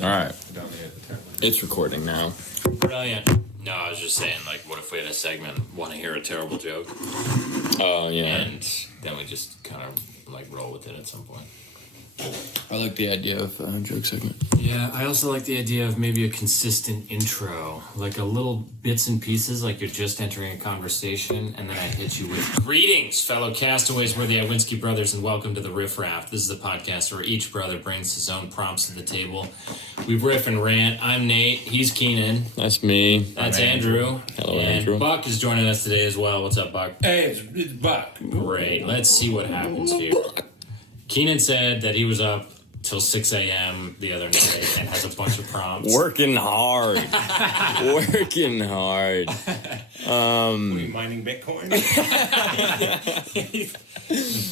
All right. It's recording now. Brilliant. No, I was just saying, like, what if we had a segment, want to hear a terrible joke? Oh, yeah. And then we just kind of, like, roll with it at some point. I like the idea of a joke segment. Yeah, I also like the idea of maybe a consistent intro. Like a little bits and pieces, like you're just entering a conversation, and then I hit you with, "Greetings, fellow castaways, we're the Iwinski brothers, and welcome to the Riff Raft. This is a podcast where each brother brings his own prompts to the table. We riff and rant. I'm Nate. He's Keenan. That's me. That's Andrew. Hello, and Andrew. Buck is joining us today as well. What's up, Buck? Hey, it's Buck. Great. Let's see what happens here. Keenan said that he was up till 6 a.m. the other night and has a bunch of prompts. Working hard. Working hard. Were you mining Bitcoin?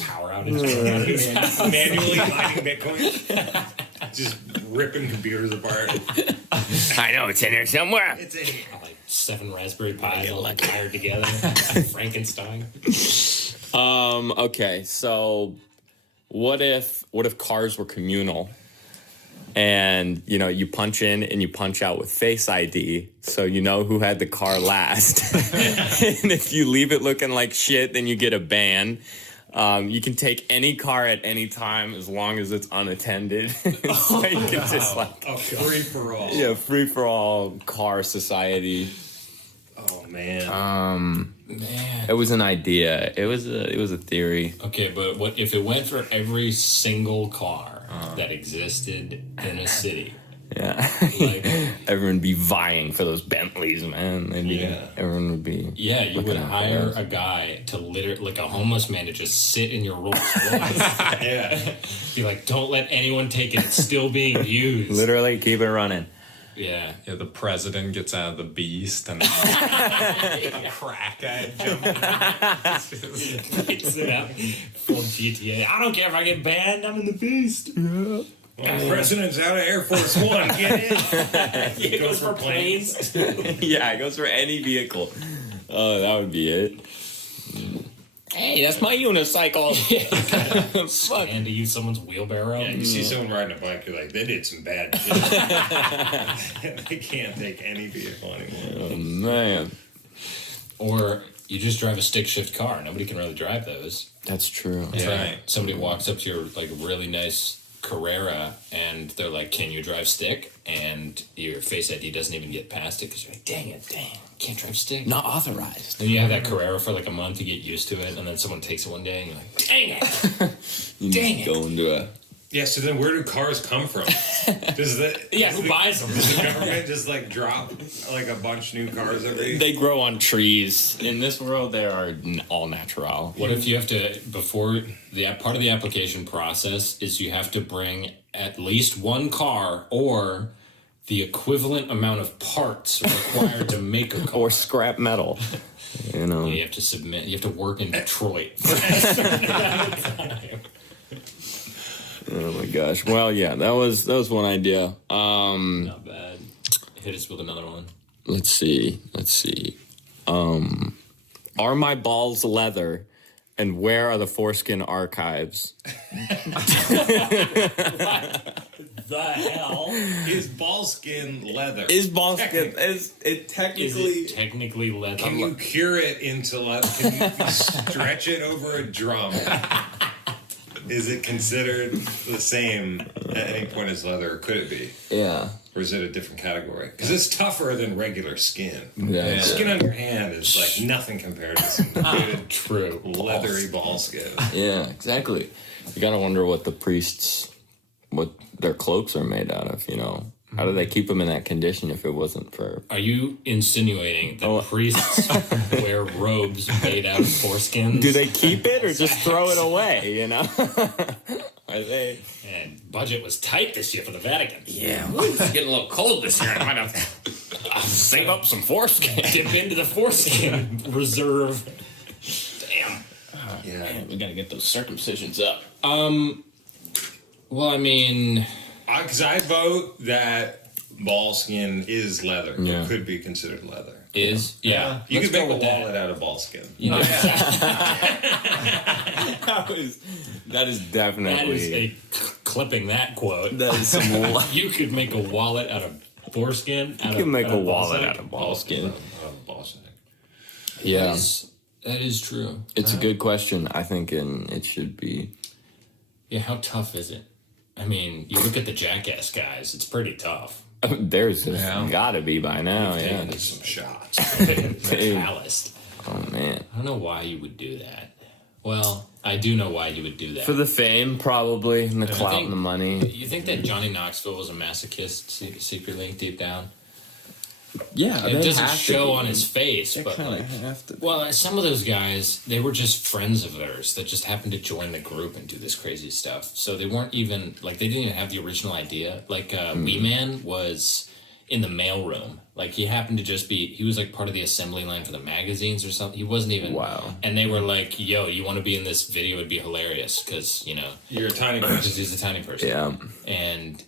Power outage. Manually mining Bitcoin? Just ripping computers apart. I know, it's in there somewhere. It's in here. Like 7 Raspberry Pis all wired together. Frankenstein. Okay, so what if cars were communal? And, you know, you punch in and you punch out with Face ID, so you know who had the car last. And if you leave it looking like shit, then you get a ban. You can take any car at any time as long as it's unattended. So you can just like a free-for-all. Yeah, free-for-all car society. Oh, man. Man. It was an idea. It was a theory. Okay, but what if it went for every single car that existed in a city? Yeah. Like, Everyone would be vying for those Bentleys, man. Everyone would be. yeah, you would hire a guy to like a homeless man to just sit in your Rolls Royce. Yeah. Be like, don't let anyone take it. It's still being used. Literally, keep it running. Yeah. Yeah, the president gets out of the beast and crack guy It's full GTA. I don't care if I get banned. I'm in the beast. Well, the president's out of Air Force One. Get in. It goes for planes. Yeah, it goes for any vehicle. Oh, that would be it. Hey, that's my unicycle. Fuck. And to use someone's wheelbarrow. Yeah, you see someone riding a bike, you're like, they did some bad shit. They can't take any vehicle anymore. Oh, man. Or you just drive a stick shift car. Nobody can really drive those. That's true. That's Yeah. right. Somebody walks up to your like really nice Carrera and they're like, "Can you drive stick?" And your Face ID doesn't even get past it because you're like, "Dang, can't drive stick." Not authorized. Then you have that Carrera for like a month to get used to it, and then someone takes it one day and you're like, "Dang it!" You Dang just it. go into a... Yeah, so then where do cars come from? Does Who buys them? Does the government just like drop like a bunch new cars every... They grow on trees. In this world, they are all natural. What if you have to, before the part of the application process is you have to bring at least one car or the equivalent amount of parts required to make a car. Or scrap metal. You know. You have to submit, you have to work in Detroit for a certain amount of time. Oh my gosh. Well, yeah, that was one idea. Not bad. Hit us with another one. Let's see. Are my balls leather? And where are the foreskin archives? The hell? Is ball skin leather? Is ball skin? Is it technically? Is it technically leather? Can you cure it into leather? Can you stretch it over a drum? Is it considered the same at any point as leather, or could it be? Yeah. Or is it a different category? Because it's tougher than regular skin. Yeah. Skin on your hand is like nothing compared to some good, True. leathery ball skin. Yeah. Exactly. You gotta wonder what the priests, what their cloaks are made out of. You know, how do they keep them in that condition if it wasn't for? Are you insinuating that priests wear robes made out of foreskin? Do they keep it or just throw it away? You know. Are they? And budget was tight this year for the Vatican. Yeah, it's getting a little cold this year. I might have to save up some foreskin. Dip into the foreskin reserve. Damn. Yeah. Man, we gotta get those circumcisions up. Well, I mean, Because I vote that ball skin is leather. Yeah. It could be considered leather. Is yeah. You Let's could make go a with that. wallet out of ball skin. Yeah. That is That definitely. is a clipping that quote. That is some. You could make a wallet out of foreskin. You can make a wallet out of ball skin. Out of ball sack. Yeah, That is true. it's a good question. I think, and it should be. Yeah, how tough is it? I mean, you look at the Jackass guys; it's pretty tough. There's gotta be by now. Yeah. Taking some shots. They're calloused. Oh man. I don't know why you would do that. Well, I do know why you would do that. For the fame, probably, and the clout think- and the money. You think that Johnny Knoxville was a masochist secretly deep down? Yeah, It doesn't show on his face, but like, have to. well, some of those guys, they were just friends of theirs that just happened to join the group and do this crazy stuff. So they weren't even like they didn't even have the original idea. Like Wee Man was in the mailroom. Like he happened to just be he was like part of the assembly line for the magazines or something. He wasn't even Wow. And they were like, "Yo, you want to be in this video? It'd be hilarious because You're a tiny because person. he's a tiny person." Yeah. And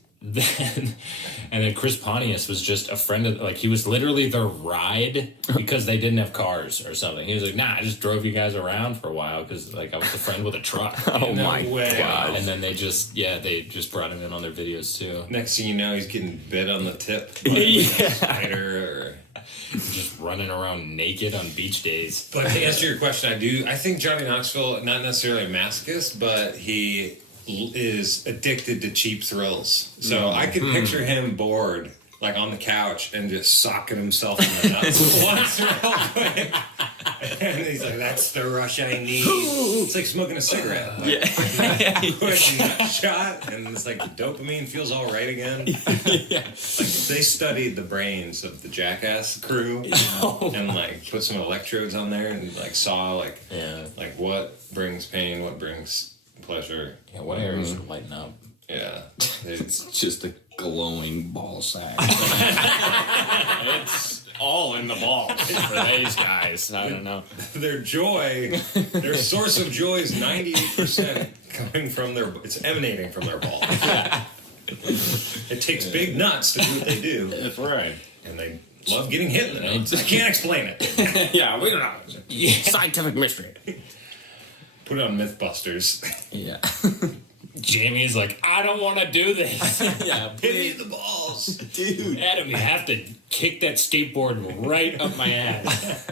then Chris Pontius was just a friend of like he was literally their ride because they didn't have cars or something. He was like, "Nah, I just drove you guys around for a while because like I was a friend with a truck." Oh No my way. god. And then they just brought him in on their videos too. Next thing you know, he's getting bit on the tip by Yeah. a spider. Just running around naked on beach days. But to answer your question, I think Johnny Knoxville, not necessarily a masochist, but he is addicted to cheap thrills. So I could picture him bored, like on the couch, and just socking himself in the nuts once real quick. And he's like, "That's the rush I need." It's like smoking a cigarette. Like, quick nut shot, and it's like the dopamine feels all right again. Like they studied the brains of the Jackass crew and like put some electrodes on there and like saw like what brings pain, what brings pleasure. Yeah, what areas are lighting up? Yeah, It's just a glowing ball sack. It's all in the balls for these guys. I don't know. their joy, their source of joy is 98% coming from it's emanating from their balls. It takes big nuts to do what they do, That's right. and they love getting hit in the nuts. I can't explain it. Yeah, we don't know. Scientific mystery. Put it on MythBusters. Yeah. Jamie's like, I don't want to do this. Yeah, Hit me in the balls. dude. Adam, you have to kick that skateboard right up my ass.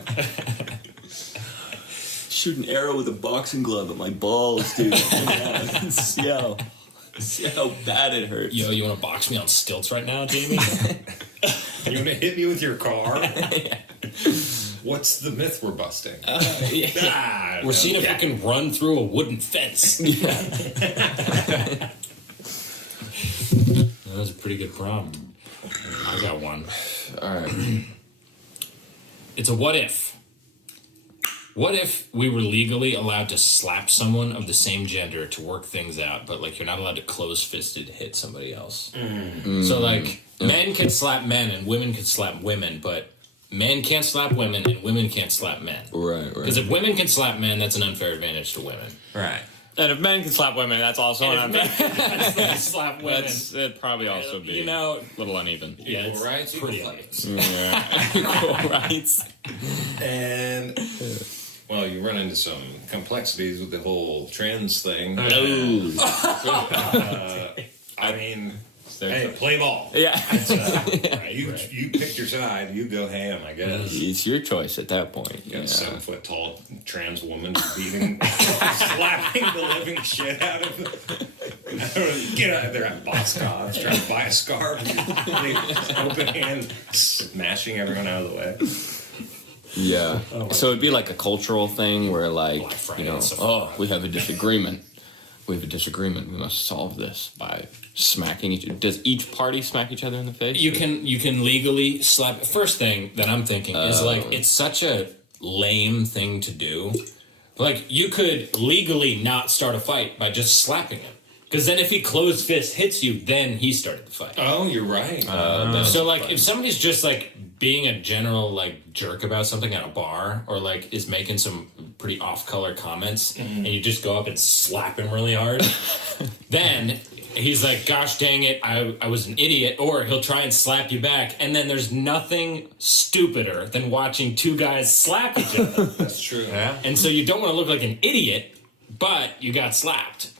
Shoot an arrow with a boxing glove at my balls, dude. See how bad it hurts. Yo, you want to box me on stilts right now, Jamie? You want to hit me with your car? What's the myth we're busting? We're seeing if we can run through a wooden fence. That was a pretty good problem. I got one. All right. It's a what if. What if we were legally allowed to slap someone of the same gender to work things out, but like you're not allowed to close-fisted hit somebody else? So like men can slap men and women can slap women, but men can't slap women and women can't slap men. Right. Because if women can slap men, that's an unfair advantage to women. Right. And if men can slap women, that's also And if men can slap women, It'd probably also be a little uneven. yeah, it's Equal rights, equal pretty fights. Equal rights. And well, you run into some complexities with the whole trans thing. I mean, hey, play ball. Yeah. You picked your side. You go ham, I guess. It's your choice at that point. You got a 7 foot tall trans woman beating, slapping the living shit out of them. Get out of there at Boscov's trying to buy a scarf. Open hand, smashing everyone out of the way. Yeah. So it'd be like a cultural thing where, like, Black Friday you know, and stuff. oh, we have a disagreement. We have a disagreement. We must solve this by smacking each. Does each party smack each other in the face? You can legally slap. First thing that I'm thinking is like it's such a lame thing to do. Like you could legally not start a fight by just slapping him. Because then if he closed fist hits you, then he started the fight. Oh, you're right. So like if somebody's just like being a general like jerk about something at a bar or like is making some pretty off color comments and you just go up and slap him really hard, then he's like, gosh dang it, I was an idiot, or he'll try and slap you back, and then there's nothing stupider than watching two guys slap each other. That's true. Yeah. And so you don't want to look like an idiot, but you got slapped.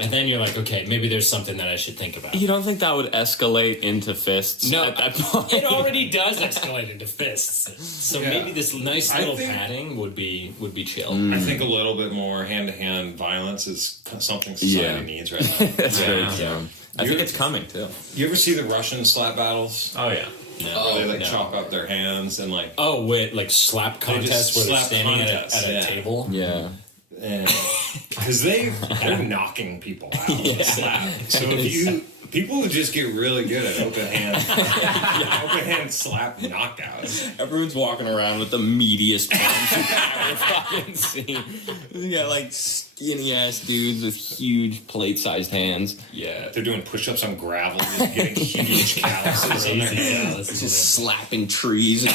And then you're like, okay, maybe there's something that I should think about. You don't think that would escalate into fists No, at that point? it already does escalate into fists. So Yeah. maybe this nice I little think- padding would be chill. I think a little bit more hand-to-hand violence is something society needs right now. That's very Yeah. true. I think it's coming too. You ever see the Russian slap battles? Oh yeah. Where they like no. chalk up their hands and like Oh, wait, like slap contests where they're slap standing contests, at a yeah. table? Yeah. because they're knocking people out with a slap. So if people who just get really good at open hand slap knockouts. Everyone's walking around with the meatiest palms you've ever fucking seen. You got like skinny ass dudes with huge plate-sized hands. Yeah. They're doing push-ups on gravel, just getting huge calluses on their hands. Just slapping trees.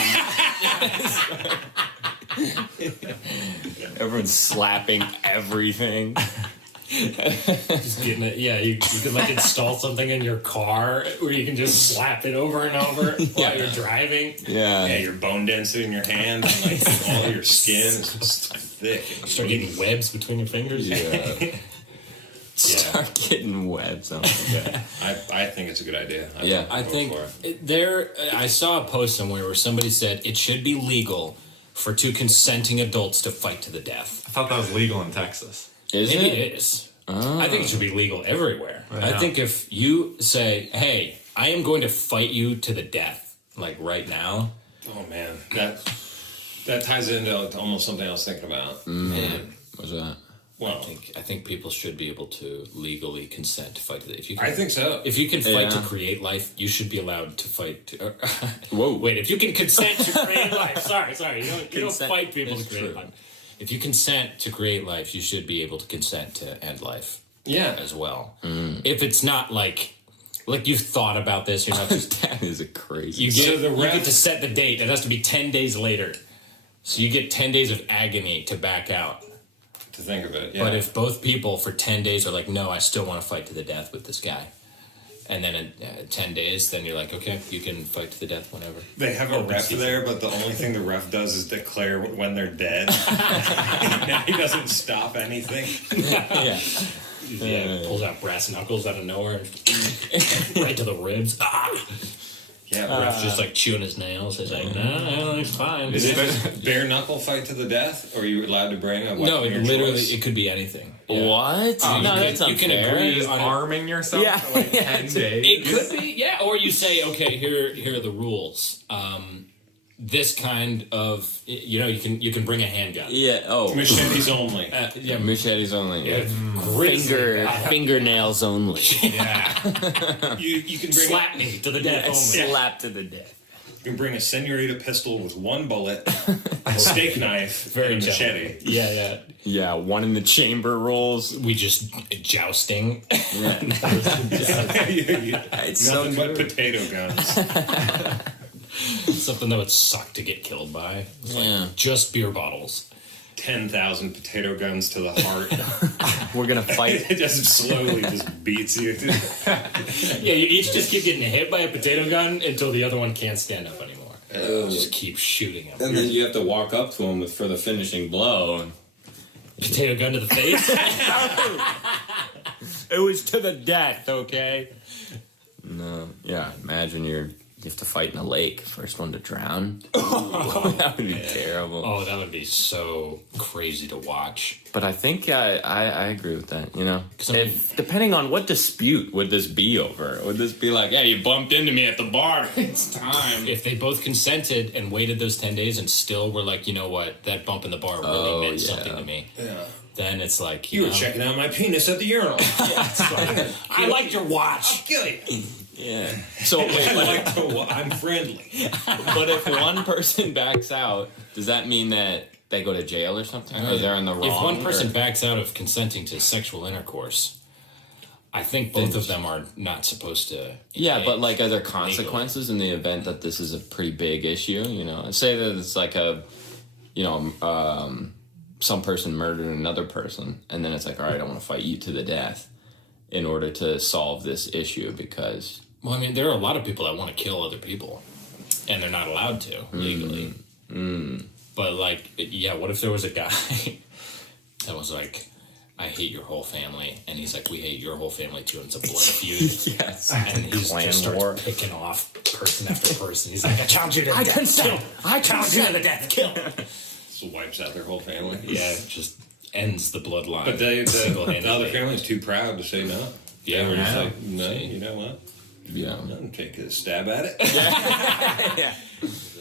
Everyone's slapping everything. Just getting it. Yeah, you could like install something in your car where you can just slap it over and over while you're driving. Yeah. Yeah, your bone density in your hand, and like all your skin is just thick. Start getting webs between your fingers. Yeah. Start getting webs on it. I think it's a good idea. Yeah. I think I saw a post somewhere where somebody said it should be legal for two consenting adults to fight to the death. I thought that was legal in Texas. Is Maybe it? it is. I think it should be legal everywhere. Right I now. think if you say, hey, I am going to fight you to the death, like right now, Oh man, that ties into almost something I was thinking about. man, What's that? Well, I think people should be able to legally consent to fight to the if you I can, think so. if you can fight to Yeah. create life, you should be allowed to fight to Whoa. Wait, if you can consent to create life. Sorry. You don't Consent fight people to is create true. life. If you consent to create life, you should be able to consent to end life Yeah, as well. If it's not like you've thought about this, you're not just That is a crazy. you get So the you ref- get to set the date. It has to be 10 days later. So you get 10 days of agony to back out. to think of it. Yeah. But if both people for 10 days are like, no, I still want to fight to the death with this guy. And then in 10 days, then you're like, okay, you can fight to the death whenever. they have a Open ref season. there, but the only thing the ref does is declare when they're dead. He doesn't stop anything. Yeah. Yeah, pulls out brass knuckles out of nowhere, right to the ribs. Ah! Yeah, Ref's just like chewing his nails. He's like, no, it's fine. Is it bare knuckle fight to the death, or are you allowed to bring a weapon No, of it your literally choice? it could be anything. Yeah. What? Oh, no, you that's can- you can unfair. agree. You're just on it. arming yourself Yeah. for like 10 days. It could be, yeah. Or you say, okay, here are the rules. This kind of, you can bring a handgun. Yeah. Oh. Machetes only. Yeah, Machetes only. yeah, grizzly. Fingernails only. Yeah, You can bring slap me to the death only. Slap to the death. You can bring a senorita pistol with one bullet, a steak knife, Very and a gentle. machete. Yeah. Yeah, one in the chamber rolls. We just jousting. It's so Nothing but true. potato guns. Something that would suck to get killed by. It's like Yeah. just beer bottles. 10,000 potato guns to the heart. We're gonna fight. It just slowly just beats you. Yeah, you each just keep getting hit by a potato gun until the other one can't stand up anymore. Just keep shooting him. And then you have to walk up to him for the finishing blow. Potato gun to the face. It was to the death, okay? No. Yeah, imagine you have to fight in a lake. First one to drown. That would be terrible. Oh, that would be so crazy to watch. But I think I agree with that, you know? 'Cause I mean- If, depending on what dispute would this be over? Would this be like, hey, you bumped into me at the bar. It's time. If they both consented and waited those 10 days and still were like, you know what, that bump in the bar really meant something to me, then it's like, You were know, checking out my penis at the urinal. I liked your watch. I'll kill you. Yeah. So wait, I'm friendly. but if one person backs out, does that mean that they go to jail or something? Or they're in the wrong? If one person or- backs out of consenting to sexual intercourse, I think both of them are not supposed to. Yeah, engage but like, are there legally. consequences in the event that this is a pretty big issue? You know, say that it's like some person murdered another person, and then it's like, all right, I want to fight you to the death. in order to solve this issue because. Well, I mean, there are a lot of people that want to kill other people, and they're not allowed to legally. But like, yeah, what if there was a guy that was like, I hate your whole family, and he's like, we hate your whole family too, and it's a blood feud. Yes. And he's Clan just starts war. picking off person after person. He's like, I challenge you to I death. consent. Kill. I Challenge you to the death. Kill. So wipes out their whole family. Yeah, it just ends the bloodline. But the single-handedly. other family's too proud to say no. Yeah, They were just yeah. like, no, See. you know what? Yeah. I'll take a stab at it. Yeah.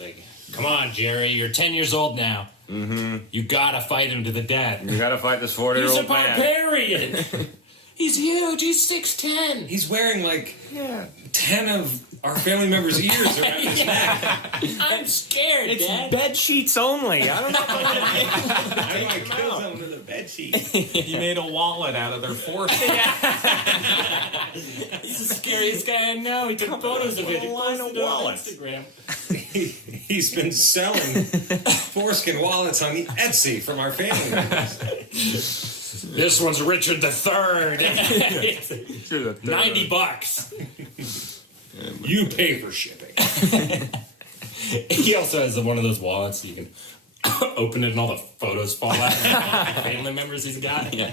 Like, come on, Jerry, you're 10 years old now. Mm-hmm. You gotta fight him to the death. You gotta fight this He's a 40-year-old man. barbarian. He's huge. He's 6'10". He's wearing like 10 of our family members' ears around his neck. I'm scared, It's Dad. bed sheets only. I don't know if I want to I might kill someone with a bed sheet. He made a wallet out of their foreskin. He's the scariest guy I know. He took photos of it. He line of posted it on wallets. Instagram. He's been selling foreskin wallets on the Etsy from our family members. This one's Richard III. $90. You pay for shipping. He also has one of those wallets you can open it and all the photos fall out. Family members he's got. Yeah.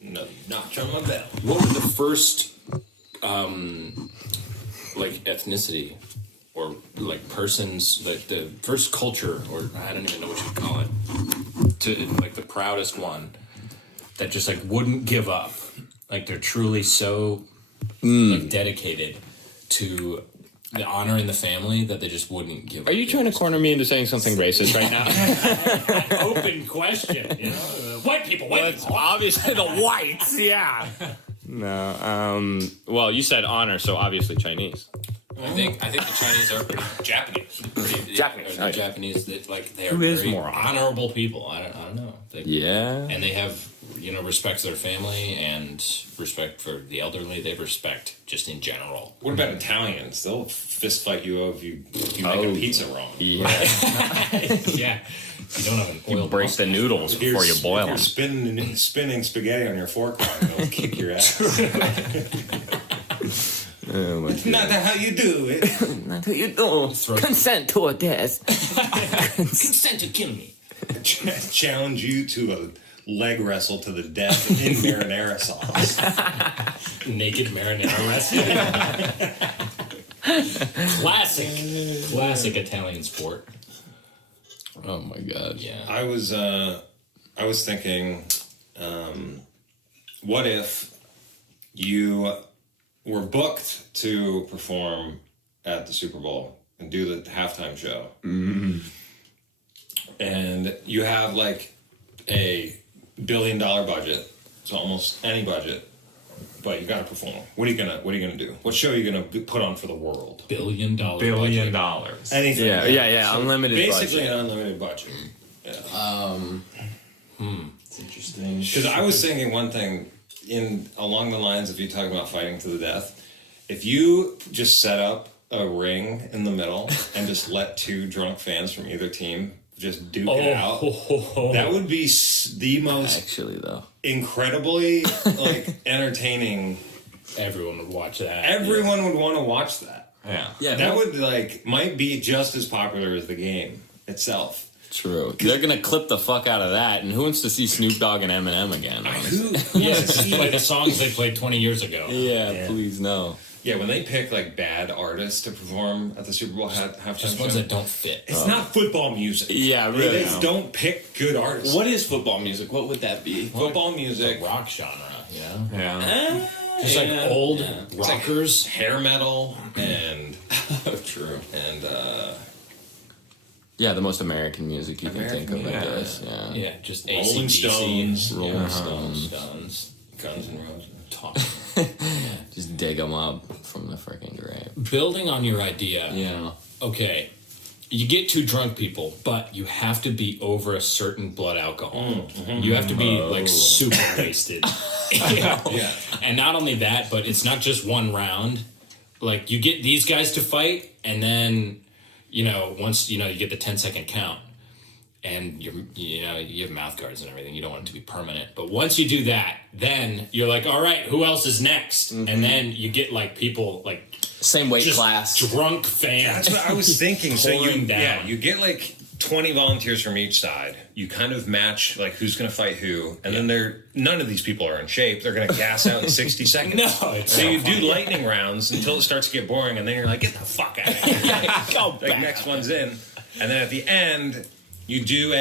No, notch on my belt. What was the first, like, ethnicity or, like, persons, like, the first culture, or I don't even know what you'd call it, to, like, the proudest one that just, like, wouldn't give up? Like, they're truly so, like, dedicated to the honor in the family that they just wouldn't give up. Are you trying to corner me into saying something racist right now? Open question, you know? White people, white people. Obviously the whites, yeah. No, well, you said honor, so obviously Chinese. I think the Chinese are pretty Japanese. Japanese, The oh, yeah. Japanese, that like they are Who is very more honorable people. I don't know. Yeah. And they have respect for their family and respect for the elderly. They have respect just in general. What about Italians? They'll fist fight you if you make a pizza wrong. Yeah. Yeah, you don't have an oil. Break the noodles before you boil them. If you're spinning spaghetti on your fork, they'll kick your ass. That's not how you do it. That's what you do. Consent to a death. Consent to kill me. Challenge you to a leg wrestle to the death in marinara sauce. Naked marinara wrestling. Classic Italian sport. Oh my god. Yeah. I was thinking, what if you were booked to perform at the Super Bowl and do the halftime show, and you have like a $1 billion budget, so almost any budget, but you got to perform. What are you gonna do? What show are you gonna put on for the world? $1 billion. $1 billion. Anything. Yeah. Unlimited Basically budget. an unlimited budget. It's interesting. Because I was thinking one thing along the lines of you talking about fighting to the death. If you just set up a ring in the middle and just let two drunk fans from either team just duke it out, that would be the most Actually, though. incredibly entertaining. Everyone would watch that. Everyone would want to watch that. Yeah. Yeah. That would might be just as popular as the game itself. True. They're gonna clip the fuck out of that, and who wants to see Snoop Dogg and Eminem again? Honestly? Yeah, just play the songs they played 20 years ago. Yeah, please no. Yeah, when they pick bad artists to perform at the Super Bowl halftime Just show, ones that don't fit. it's not football music. Yeah, They really. just don't pick good artists. What is football music? What would that be? Football music? The rock genre, you know? Yeah. Just like old rockers. Hair metal and True. and Yeah, the most American music you can think of, I American, guess. Yeah. Yeah, just Rolling AC/DC. Stones. Rolling Stones. Guns N' Roses. Talk. Just dig them up from the freaking grave. Building on your idea. Yeah. Okay, you get two drunk people, but you have to be over a certain blood alcohol. You have to be super wasted. Yeah. And not only that, but it's not just one round. Like you get these guys to fight, and then once you get the 10-second count, and you have mouth guards and everything. You don't want it to be permanent. But once you do that, then you're like, all right, who else is next? And then you get like people like Same weight just class. drunk fans. That's what I was thinking. So Pulling down. you get like 20 volunteers from each side. You kind of match like who's going to fight who, and then none of these people are in shape. They're going to gas out in 60 seconds. No, it's so so you funny. do lightning rounds until it starts to get boring, and then you're like, get the fuck out of here. Go Like back. next one's in, and then at the end you do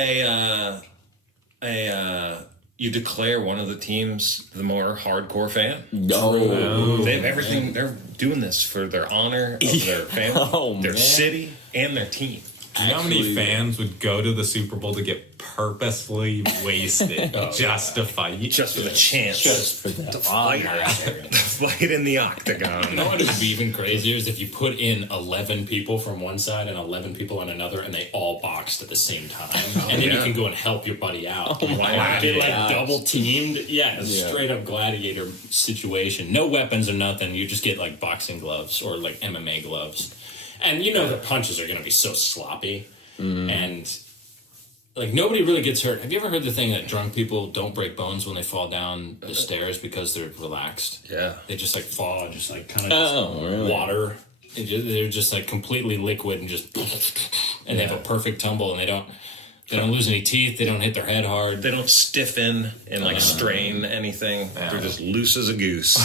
you declare one of the teams the more hardcore fan. No. They have everything. They're doing this for their honor of their family, their city, and their team. Do you know how many fans would go to the Super Bowl to get purposely wasted just to fight? Just for the chance. Just for that. to fight. To fight in the octagon. You know what would be even crazier is if you put in 11 people from one side and 11 people on another, and they all boxed at the same time, and then you can go and help your buddy out. Get like double teamed, straight up gladiator situation. No weapons or nothing. You just get like boxing gloves or like MMA gloves, and the punches are gonna be so sloppy, and like nobody really gets hurt. Have you ever heard the thing that drunk people don't break bones when they fall down the stairs because they're relaxed? Yeah. They just like fall and just like kind of water. They're just like completely liquid and just, and they have a perfect tumble, and they don't lose any teeth. They don't hit their head hard. They don't stiffen and like strain anything. They're just loose as a goose.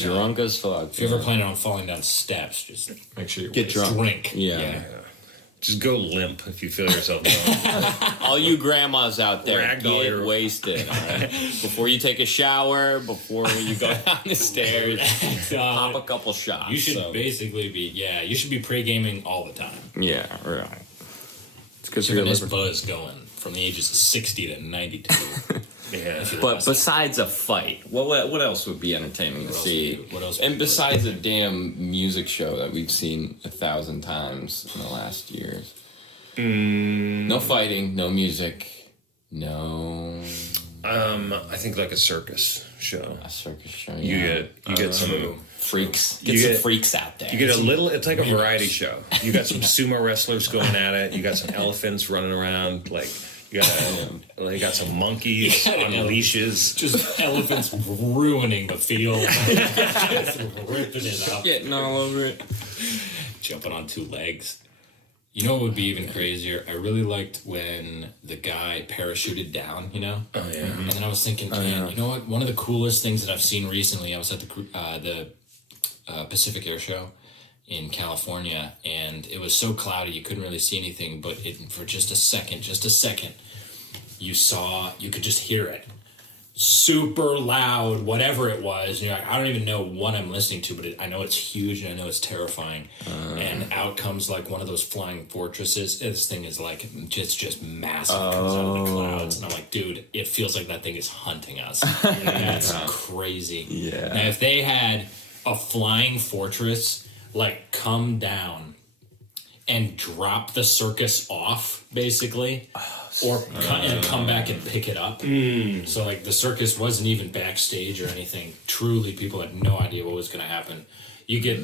Drunk as fuck. If you're ever planning on falling down steps, just Make sure you Get drunk. drink. Yeah. Just go limp if you feel yourself going. All you grandmas out there, Ragdoll get your- wasted. All right? Before you take a shower, before you go down the stairs, pop a couple shots. You should basically be, you should be pre-gaming all the time. Yeah, right. It's because Keeping you're this liver. buzz going from the ages of 60 to 92. Yeah. But besides a fight, what else would be entertaining to see? What else And would- besides a damn music show that we've seen 1,000 times in the last years. No fighting, no music, no I think like a circus show. a circus show. You Yeah. get some freaks. you Get some get- freaks out there. You get a little. It's like a variety show. You got some sumo wrestlers going at it. You got some elephants running around. Like you got some monkeys on leashes. Just elephants ruining the field. Just ripping it up. Getting all over it. Jumping on two legs. You know what would be even crazier? I really liked when the guy parachuted down, Oh yeah. And then I was thinking, man, you know what? One of the coolest things that I've seen recently, I was at the Pacific Air Show in California, and it was so cloudy you couldn't really see anything, but for just a second, you could just hear it. Super loud, whatever it was. You're like, I don't even know what I'm listening to, but I know it's huge and I know it's terrifying. And out comes like one of those flying fortresses. This thing is like just massive. Comes out of the clouds, and I'm like, dude, it feels like that thing is hunting us. That's crazy. Yeah. Now, if they had a flying fortress like come down and drop the circus off, basically. Or come back and pick it up. So like the circus wasn't even backstage or anything. Truly, people had no idea what was going to happen. You have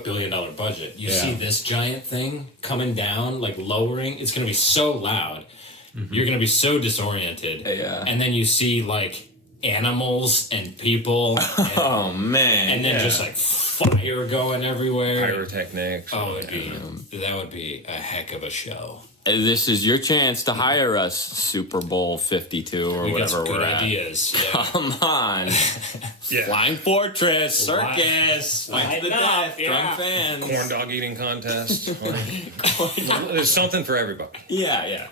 $1 billion budget. You see this giant thing coming down, like lowering. It's going to be so loud. You're going to be so disoriented. Yeah. And then you see like animals and people. And, Oh man. and then just like fire going everywhere. Pyrotechnics. Oh, that would be a heck of a show. This is your chance to hire us, Super Bowl 52 or We got whatever some good we're at. ideas. Yeah. Come on. Yeah. Flying Fortress, circus, fight to the death, drunk fans. Corn dog eating contest. There's something for everybody. Yeah.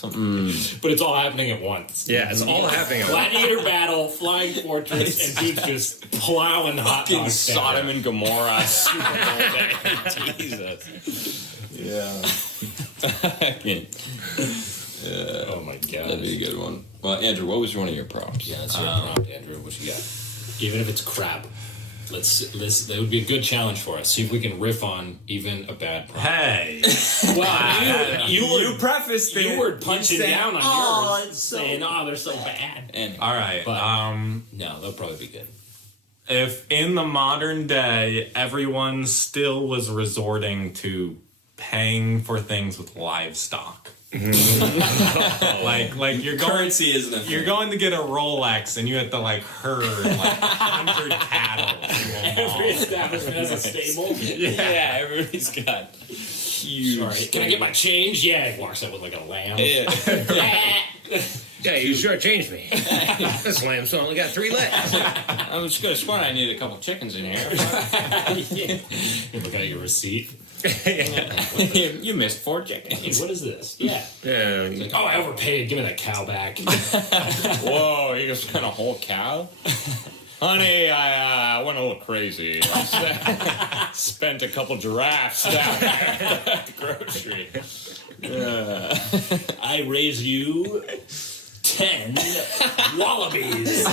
But it's all happening at once. Yeah, it's all happening. at once. Gladiator battle, flying fortress, and dudes just plowing hot Fucking dogs down. Sodom and Gomorrah Super Bowl day. Jesus. Yeah. Oh my That'd god. be a good one. Well, Andrew, what was one of your prompts? Yeah, that's your prompt, Andrew. What you got? Even if it's crap, that would be a good challenge for us. See if we can riff on even a bad prompt. Hey, Well, you prefaced you were punching saying, down on "Oh, yours, it's so saying, "Oh, they're so bad." And all right. But- No, they'll probably be good. If in the modern day everyone still was resorting to paying for things with livestock, Like you're going. Currency isn't a thing. You're going to get a Rolex, and you have to like herd like 100 cattle. Every establishment has a stable. Yeah, everybody's got huge. Sorry, can I get my change? Yeah, he walks out with like a lamb. Yeah, you sure changed me. This lamb's only got 3 legs. I was just gonna swear I need a couple chickens in here. You look at your receipt. You missed 4 chickens. Hey, what is this? Yeah. Yeah. Like, oh, I overpaid. Give me that cow back. Whoa, you just got a whole cow? Honey, I went a little crazy. I spent a couple giraffes down at the grocery. I raise you 10 wallabies.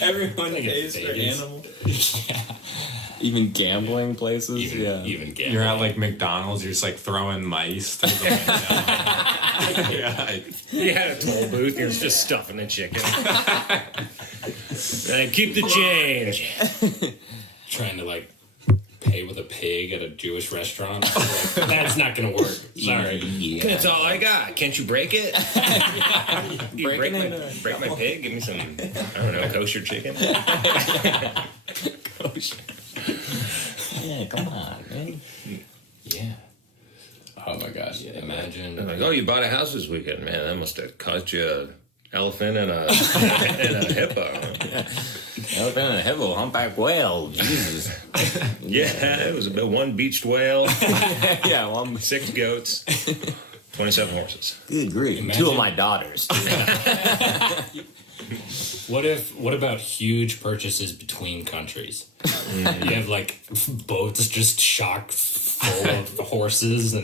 Everyone pays for animals. Even gambling places. Even gambling. You're at like McDonald's. You're just like throwing mice through the window. You had a toll booth. You're just stuffing the chicken. Keep the change. Trying to like pay with a pig at a Jewish restaurant. Like, that's not gonna work. Sorry. That's all I got. Can't you break it? You break my pig? Give me some, I don't know, kosher chicken? Kosher. Yeah, come on, man. Yeah. Oh my gosh. Yeah, imagine. I'm like, oh, you bought a house this weekend, man. That must have cost you an elephant and a hippo. Elephant and a hippo, humpback whale. Jesus. Yeah, it was about 1 beached whale, Yeah, well, 6 goats, 27 horses. good grief. Imagine- 2 of my daughters. What about huge purchases between countries? You have like boats just chock full of horses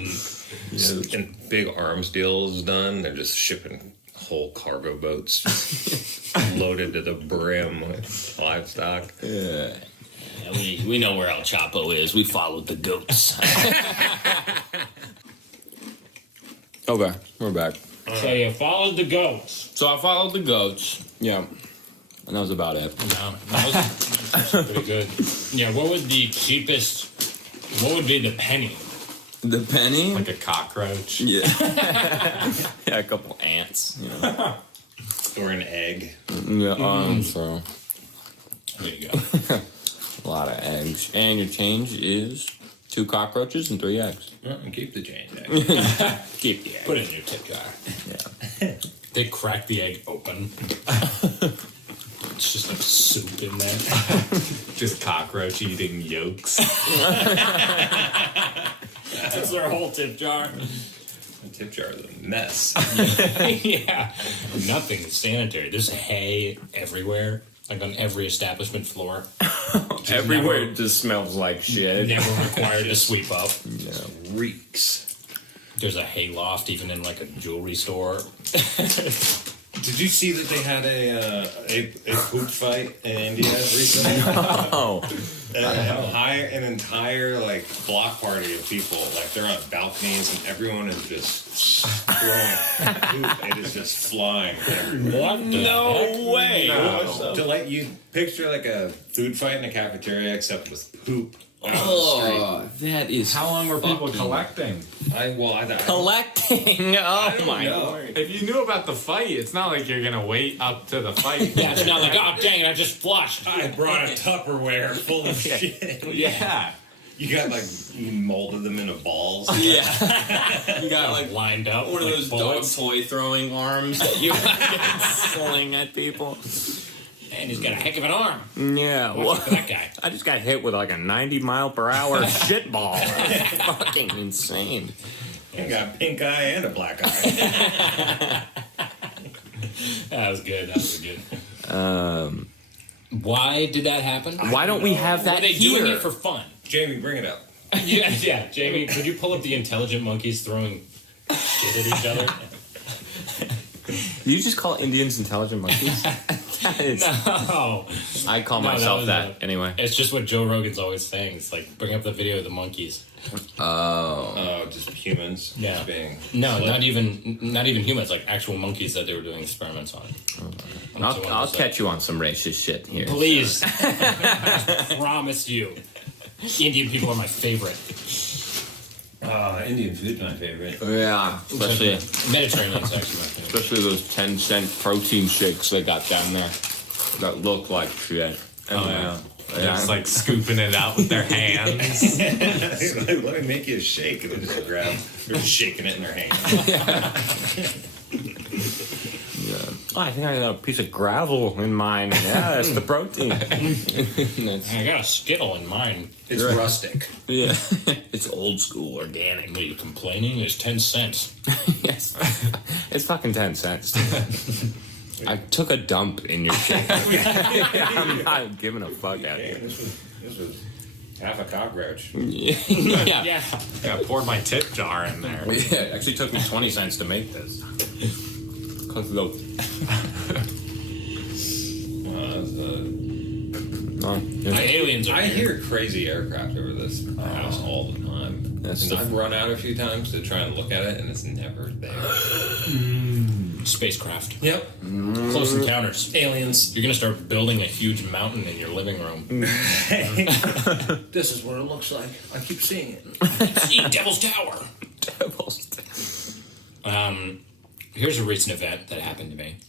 And big arms deals done. They're just shipping whole cargo boats loaded to the brim with livestock. Yeah, we know where El Chapo is. We followed the goats. Okay, we're back. So you followed the goats. So I followed the goats. Yeah. And that was about it. No, that was pretty good. Yeah, what would be the penny? The penny? Like a cockroach. Yeah. Yeah, a couple ants. You know. Or an egg. Yeah, so There you go. a lot of eggs. And your change is 2 cockroaches and 3 eggs. And keep the change. Keep the egg. Put it in your tip jar. Yeah. They crack the egg open. It's just like soup in there. Just cockroach eating yolks. That's their whole tip jar. The tip jar is a mess. Yeah. Nothing sanitary. There's hay everywhere. Like on every establishment floor. Everywhere never- it just smells like shit. Never required to sweep up. Yeah. Reeks. There's a hay loft even in like a jewelry store. Did you see that they had a poop fight in India recently? Oh. An entire like block party of people, like they're on balconies and everyone is just throwing poop. It is just flying everywhere. What? No way. No. To let you picture like a food fight in a cafeteria except with poop on the Oh, that is How long were people fucking collecting? street. I collecting. Oh don't my know. word. If you knew about the fight, it's not like you're gonna wait up to the fight. Yeah, it's not like, oh dang it, I just flushed. I brought a Tupperware full of shit. Yeah. You got like you molded them into balls. Yeah. You got like lined up. one of like those bullets. dog toy throwing arms that you sling at people. And he's got a heck of an arm. Yeah. Watch out for that guy. I just got hit with like a 90-mile-per-hour shit ball. That's fucking insane. You got a pink eye and a black eye. That was good. That was good. Why did that happen? Why don't we have that Were they here? doing it for fun? Jamie, bring it up. Yeah, Jamie, could you pull up the intelligent monkeys throwing shit at each other? Did you just call Indians intelligent monkeys? That is, Oh, I call No, myself that was that anyway. it's just what Joe Rogan's always saying. It's like, bring up the video of the monkeys. Oh. Oh, just humans. Yeah. Just being No, slick. not even humans. Like actual monkeys that they were doing experiments on. I'll catch you on some racist shit here. Please, I promise you, Indian people are my favorite. Indian food's my favorite. Yeah, especially Mediterranean's actually my favorite. especially those 10-cent protein shakes they got down there that look like shit. And, They're just like scooping it out with their hands. Let me make you a shake. And they just they're just shaking it in their hand. Oh, I think I got a piece of gravel in mine. Yeah, that's the protein. I got a Skittle in mine. It's rustic. Yeah, it's old school organic. What are you complaining? It's 10 cents. Yes, it's fucking 10 cents. I took a dump in your shake. I'm not giving a fuck out here. This was half a cockroach. Yeah. I poured my tip jar in there. Yeah, it actually took me 20 cents to make this. Aliens are I here. hear crazy aircraft over this house all the time. That's And the- I've run out a few times to try and look at it, and it's never there. Spacecraft. Yep. Close encounters. Aliens. You're gonna start building a huge mountain in your living room. This is what it looks like. I keep seeing it. Eat Devil's Tower. Here's a recent event that happened to me.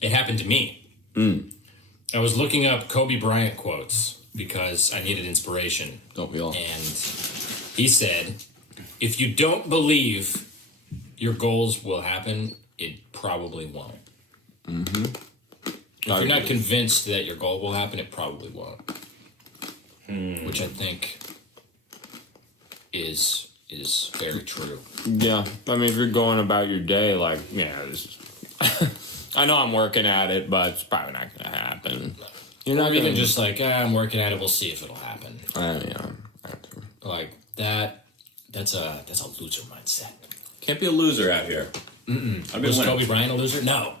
It happened to me. I was looking up Kobe Bryant quotes because I needed inspiration. Don't we all? And he said, if you don't believe your goals will happen, it probably won't. Mm-hmm. If you're not convinced that your goal will happen, it probably won't. Which I think is very true. Yeah, I mean, if you're going about your day like, yeah, this is... I know I'm working at it, but it's probably not going to happen. You're not Or even gonna... just like, I'm working at it, we'll see if it'll happen. Like that's a loser mindset. Can't be a loser out here. I've been Was winning. Kobe Bryant a loser? No.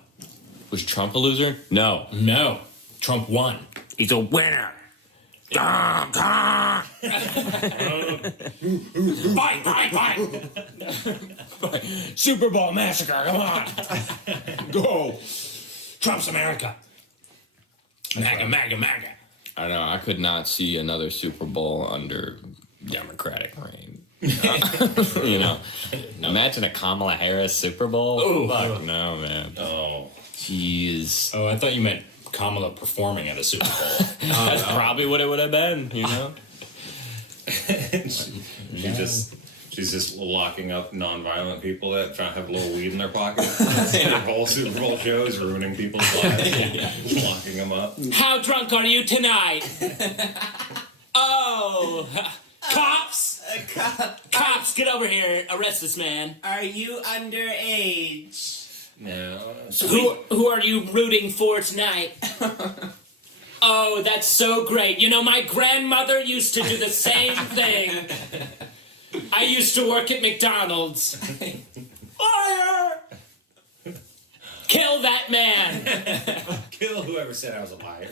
Was Trump a loser? No. No. Trump won. He's a winner. Fight! Super Bowl massacre, come on! Go! Trump's America! MAGA, MAGA, MAGA! I know, I could not see another Super Bowl under Democratic reign. Imagine a Kamala Harris Super Bowl. Ooh. Fuck no, man. Oh. Jeez. Oh, I thought you meant Kamala performing at a Super Bowl. That's probably what it would have been, you know? She's just locking up non-violent people that try to have a little weed in their pocket. Their whole Super Bowl show is ruining people's lives. Locking them up. How drunk are you tonight? Oh! Cops! Cops, get over here. Arrest this man. Are you underage? No. Who are you rooting for tonight? Oh, that's so great. You know, my grandmother used to do the same thing. I used to work at McDonald's. Liar! Kill that man. Kill whoever said I was a liar.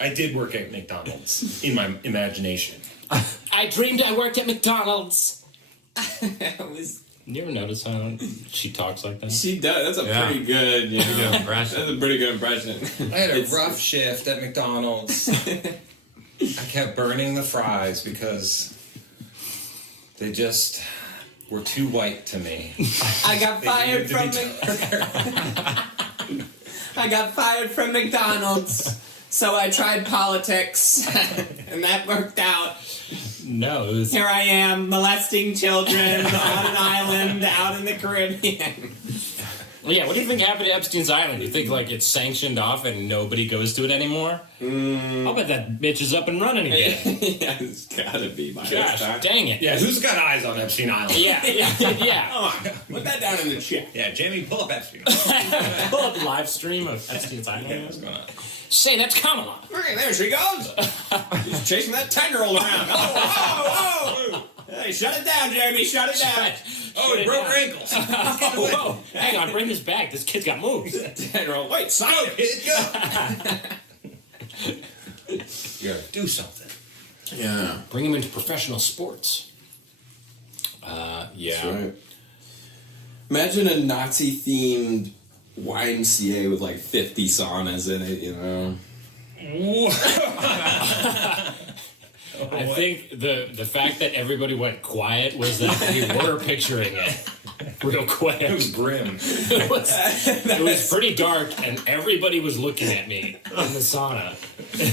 I did work at McDonald's in my imagination. I dreamed I worked at McDonald's. You ever notice how she talks like that? She does. That's a pretty good, That's a pretty good impression. I had a rough shift at McDonald's. I kept burning the fries because they just were too white to me. I got fired from I got fired from McDonald's, so I tried politics, and that worked out. No, it was... Here I am, molesting children on an island out in the Caribbean. Yeah, what do you think happened to Epstein's Island? You think, like, it's sanctioned off and nobody goes to it anymore? I'll bet that bitch is up and running again. Yeah, it's gotta be. Gosh, dang it. Yeah, who's got eyes on Epstein Island? Yeah. Come on, put that down in the chat. Yeah, Jamie, pull up Epstein. Pull up live stream of Epstein's Island. What's going on? Say, that's Kamala. Okay, there she goes. She's chasing that 10-year-old around. Oh. Hey, shut it down, Jamie. Shut it down. Oh, he broke her ankles. Whoa. Hang on, bring this back. This kid's got moves. 10-year-old. Wait, sign Go, it. kid, go. You gotta do something. Yeah. Bring him into professional sports. Yeah. That's right. Imagine a Nazi-themed YMCA with like 50 saunas in it, I think the fact that everybody went quiet was that we were picturing it real quick. It was grim. It was pretty dark, and everybody was looking at me in the sauna.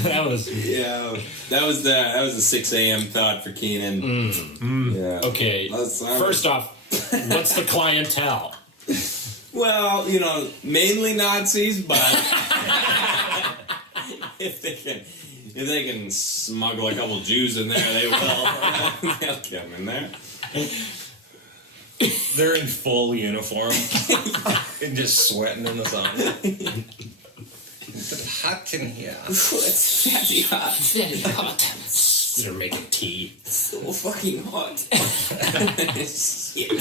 That was that was a 6 a.m. thought for Keenan. Yeah. okay. First off, what's the clientele? Well, mainly Nazis, but if they can smuggle a couple Jews in there, they will. They'll come in there. They're in full uniform and just sweating in the sun. It's hot in here. It's fatty hot. Very hot. They're making tea. So fucking hot. Shit.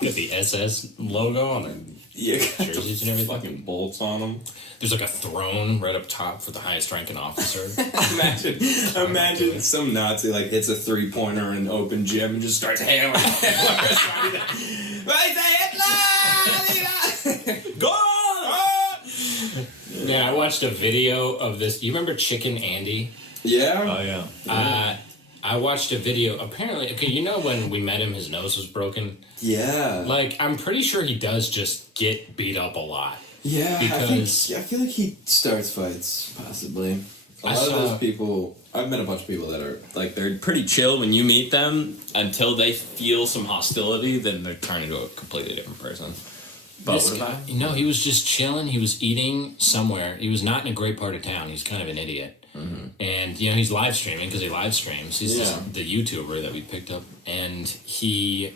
Got the SS logo on their jerseys and everything. Fucking bolts on them. There's like a throne right up top for the highest ranking officer. Imagine some Nazi hits a 3-pointer in open gym and just starts hammering. Go on! Yeah, I watched a video of this. You remember Chicken Andy? Yeah. Oh yeah. I watched a video. Apparently, okay, when we met him, his nose was broken. Yeah. I'm pretty sure he does just get beat up a lot. Yeah, because I feel like he starts fights, possibly. A lot of those people, I've met a bunch of people that are, they're pretty chill when you meet them until they feel some hostility, then they turn into a completely different person. But this guy, he was just chilling. He was eating somewhere. He was not in a great part of town. He's kind of an idiot. Mm-hmm. And, he's live streaming because he live streams. He's just the YouTuber that we picked up. And he's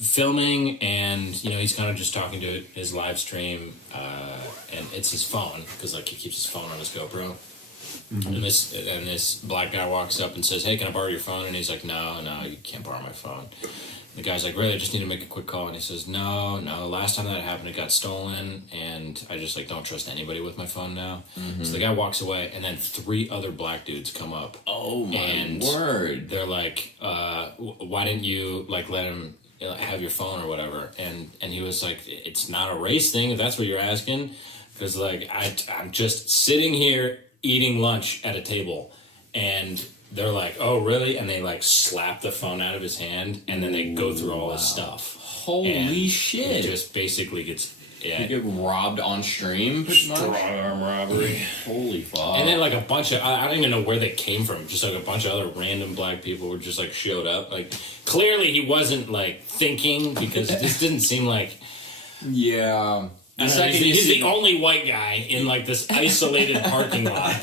filming, and he's kind of just talking to his live stream, and it's his phone because he keeps his phone on his GoPro. Mm-hmm. And this black guy walks up and says, "Hey, can I borrow your phone?" And he's like, "No, you can't borrow my phone." The guy's like, "Really? I just need to make a quick call." And he says, No. Last time that happened, it got stolen, and I just don't trust anybody with my phone now." Mm-hmm. So the guy walks away, and then 3 other black dudes come up. Oh my word! They're like, "Why didn't you let him have your phone or whatever?" And he was like, "It's not a race thing if that's what you're asking, because I'm just sitting here eating lunch at a table, and." They're like, "Oh, really?" And they slap the phone out of his hand, and then they go through all his stuff. Holy shit! It just basically gets you get robbed on stream. Strong arm robbery. Holy fuck! And then a bunch of I don't even know where they came from. Just a bunch of other random black people were just showed up. Clearly he wasn't thinking, because this didn't seem like. Yeah. He's the only white guy in this isolated parking lot.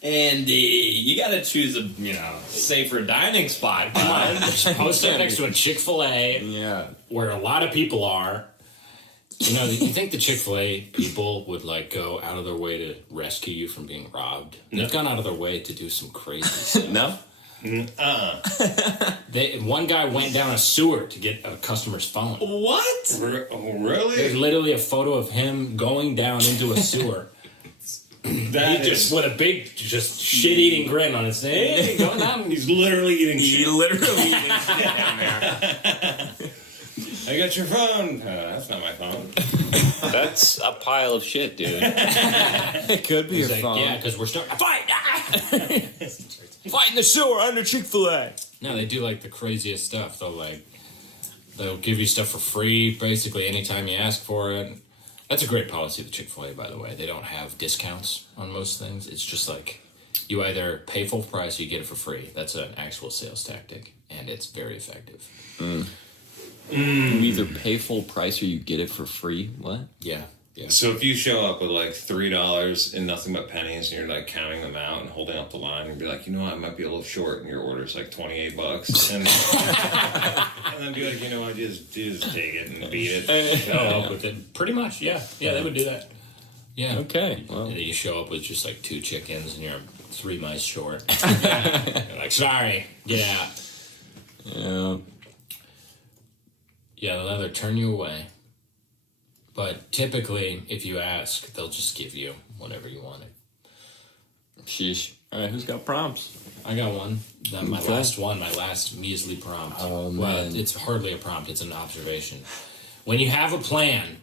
And you gotta choose a safer dining spot. Come on. Post it next to a Chick-fil-A. Yeah. Where a lot of people are. You think the Chick-fil-A people would go out of their way to rescue you from being robbed? No. They've gone out of their way to do some crazy stuff. No? One guy went down a sewer to get a customer's phone. What? Really? There's literally a photo of him going down into a sewer. Just with a big, just shit-eating grin on his face. Hey, going down. He's literally eating shit. He's literally eating shit down there. I got your phone. That's not my phone. That's a pile of shit, dude. It could be a phone. Yeah, because we're starting. Fight! Fight in the sewer under Chick-fil-A. No, they do the craziest stuff. They'll give you stuff for free basically anytime you ask for it. That's a great policy of the Chick-fil-A, by the way. They don't have discounts on most things. It's just you either pay full price or you get it for free. That's an actual sales tactic, and it's very effective. You either pay full price or you get it for free. What? Yeah. So if you show up with $3 and nothing but pennies, and you're counting them out and holding up the line, and be like, "You know what, I might be a little short," and your order's $28, and then be like, "You know what, just take it and beat it." Show up with it. Pretty much, yeah. Yeah, they would do that. Yeah. Okay. Well. You show up with just 2 chickens and you're 3 mice short. You're sorry, get out. Yeah. Yeah, they'll either turn you away. But typically, if you ask, they'll just give you whatever you wanted. Sheesh. All right, who's got prompts? I got one. My last measly prompt. Oh, man. Well, it's hardly a prompt, it's an observation. When you have a plan,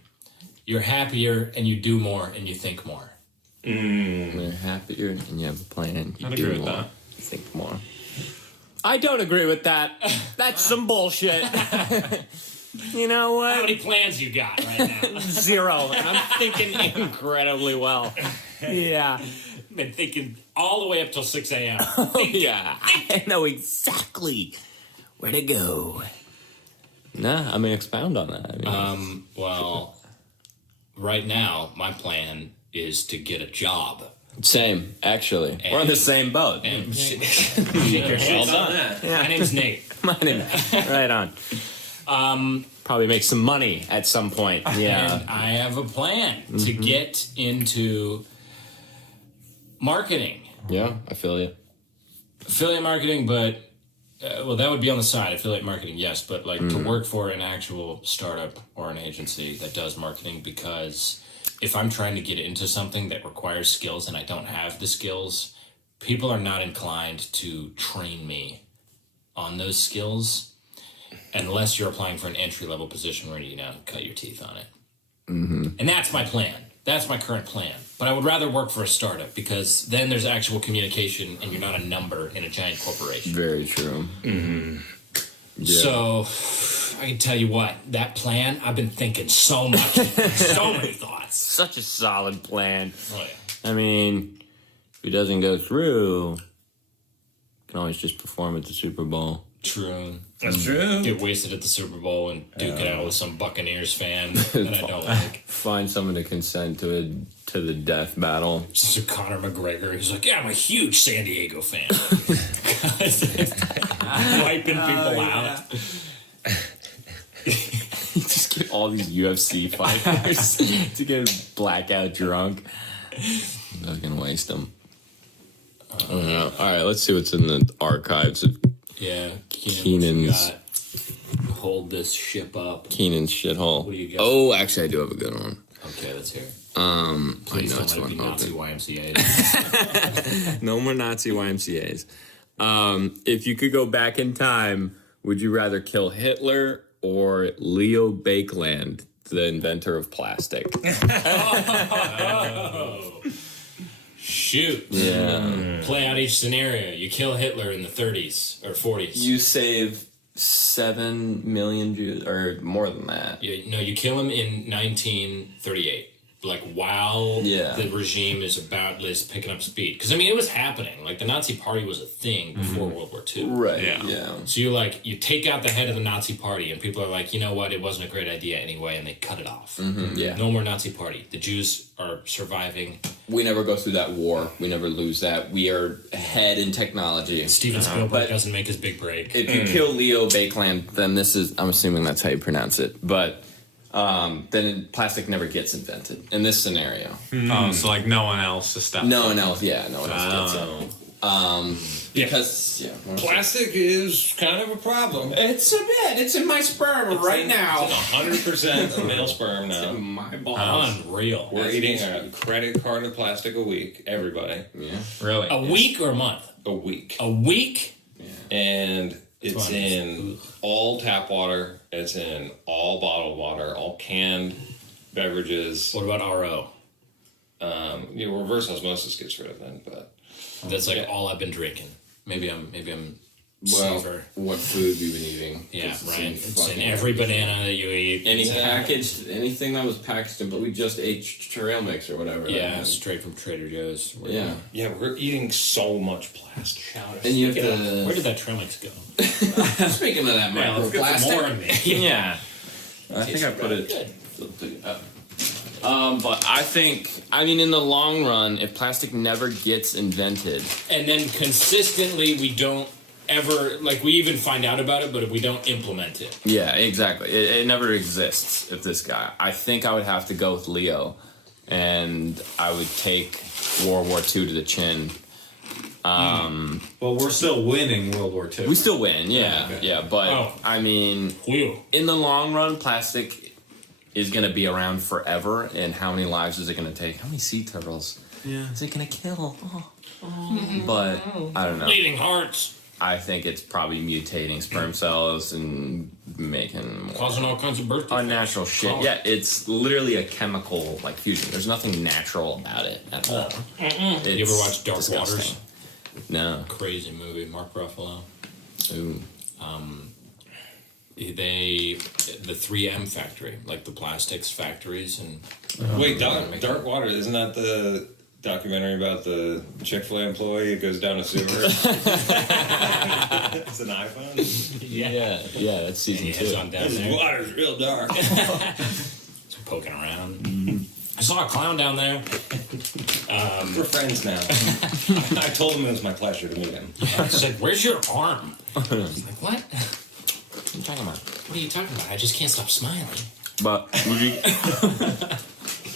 you're happier and you do more and you think more. When you're happier and you have a plan, you I'd do agree with more. that. You think more. I don't agree with that. That's some bullshit. You know How what? many plans you got right now? 0. And I'm thinking incredibly well. Yeah. Been thinking all the way up till 6 a.m. Oh, yeah. I know exactly where to go. Nah, I mean, expound on that. I mean, Well, right now, my plan is to get a job. same, actually. We're on the same boat. And Well done. My name's Nate. My name. Right on. Probably make some money at some point. Yeah. And I have a plan to get into marketing. Yeah, I feel you. Affiliate marketing, but well, that would be on the side. Affiliate marketing, yes, but like to work for an actual startup or an agency that does marketing, because if I'm trying to get into something that requires skills and I don't have the skills, people are not inclined to train me on those skills unless you're applying for an entry level position where you cut your teeth on it. And that's my plan. That's my current plan. But I would rather work for a startup because then there's actual communication and you're not a number in a giant corporation. Very true. Yeah. So I can tell you what, that plan, I've been thinking so much, so many thoughts. Such a solid plan. Oh, yeah. I mean, if it doesn't go through, you can always just perform at the Super Bowl. True. That's true. Get wasted at the Super Bowl and duke it out with some Buccaneers fan that I don't like. Find someone to consent to the death battle. So Conor McGregor, he's like, yeah, I'm a huge San Diego fan. Wiping people out. Just get all these UFC fighters to get blackout drunk. Fucking waste them. I don't know. All right, let's see what's in the archives of Yeah, Keenan's- hold this ship up. Keenan's shithole. What do you got? Oh, actually, I do have a good one. Okay, let's hear it. I Please know don't it's let it be one Nazi open. YMCA. No more Nazi YMCA's. If you could go back in time, would you rather kill Hitler or Leo Baekeland, the inventor of plastic? Shoot. Yeah. Play out each scenario. You kill Hitler in the 30s or 40s. You save 7 million Jews, or more than that. You kill him in 1938. Like while Yeah. the regime is picking up speed. Because I mean, it was happening. Like the Nazi Party was a thing before World War II. Right. Yeah. Yeah. So you take out the head of the Nazi Party, and people are like, you know what? It wasn't a great idea anyway, and they cut it off. Yeah. No more Nazi Party. The Jews are surviving. We never go through that war. We never lose that. We are ahead in technology. Steven Spielberg But- doesn't make his big break. If you kill Leo Baekeland, then I'm assuming that's how you pronounce it. But then plastic never gets invented in this scenario. Oh, so like no one else is stepping. No one else gets it. Because Plastic is kind of a problem. it's a bit. It's in my sperm right now. 100% male sperm now. My balls. Unreal. We're eating a credit card of plastic a week, everybody. Yeah. Really? A week or a month? A week. A week? And it's Funny. in all tap water, it's in all bottled water, all canned beverages. What about RO? Reverse osmosis gets rid of them, but That's like all I've been drinking. Maybe I'm Well, safer. what food we've been eating. Yeah, It's right. in It's in fucking- every banana that you eat. anything that was packaged in, but we just ate trail mix or whatever. Yeah, straight from Trader Joe's. Yeah. yeah, we're eating so much plastic. And you have to. Where did that trail mix go? Speaking of that Let's get some more in microplastic. me. Yeah. I think I put it. But I mean, in the long run, if plastic never gets invented, And then consistently, we don't ever, like, we even find out about it, but if we don't implement it. yeah, exactly, it never exists. If this guy, I think I would have to go with Leo, and I would take World War II to the chin. Well, we're still winning World War II. We still win, yeah, Okay. yeah. But Oh. I mean, Whew. in the long run, plastic is going to be around forever. And how many lives is it going to take? How many sea turtles is it going to kill? But I don't know. Bleeding hearts. I think it's probably mutating sperm cells and making Causing all kinds of birth unnatural shit. Oh. Yeah, it's literally a chemical like fusion. There's nothing natural about it at all. You ever watch Dark disgusting. Waters? No. Crazy movie, Mark Ruffalo. Ooh. The 3M factory, like the plastics factories, and Wait, Dark Water, isn't that the documentary about the Chick-fil-A employee who goes down a sewer? It's an iPhone. Yeah, that's season he's 2. on down This there. water's real dark. Just poking around. I saw a clown down there. We're friends now. I told him it was my pleasure to meet him. I said, "Where's your arm?" I was like, "What? What are you talking about? What are you talking about? I just can't stop smiling." But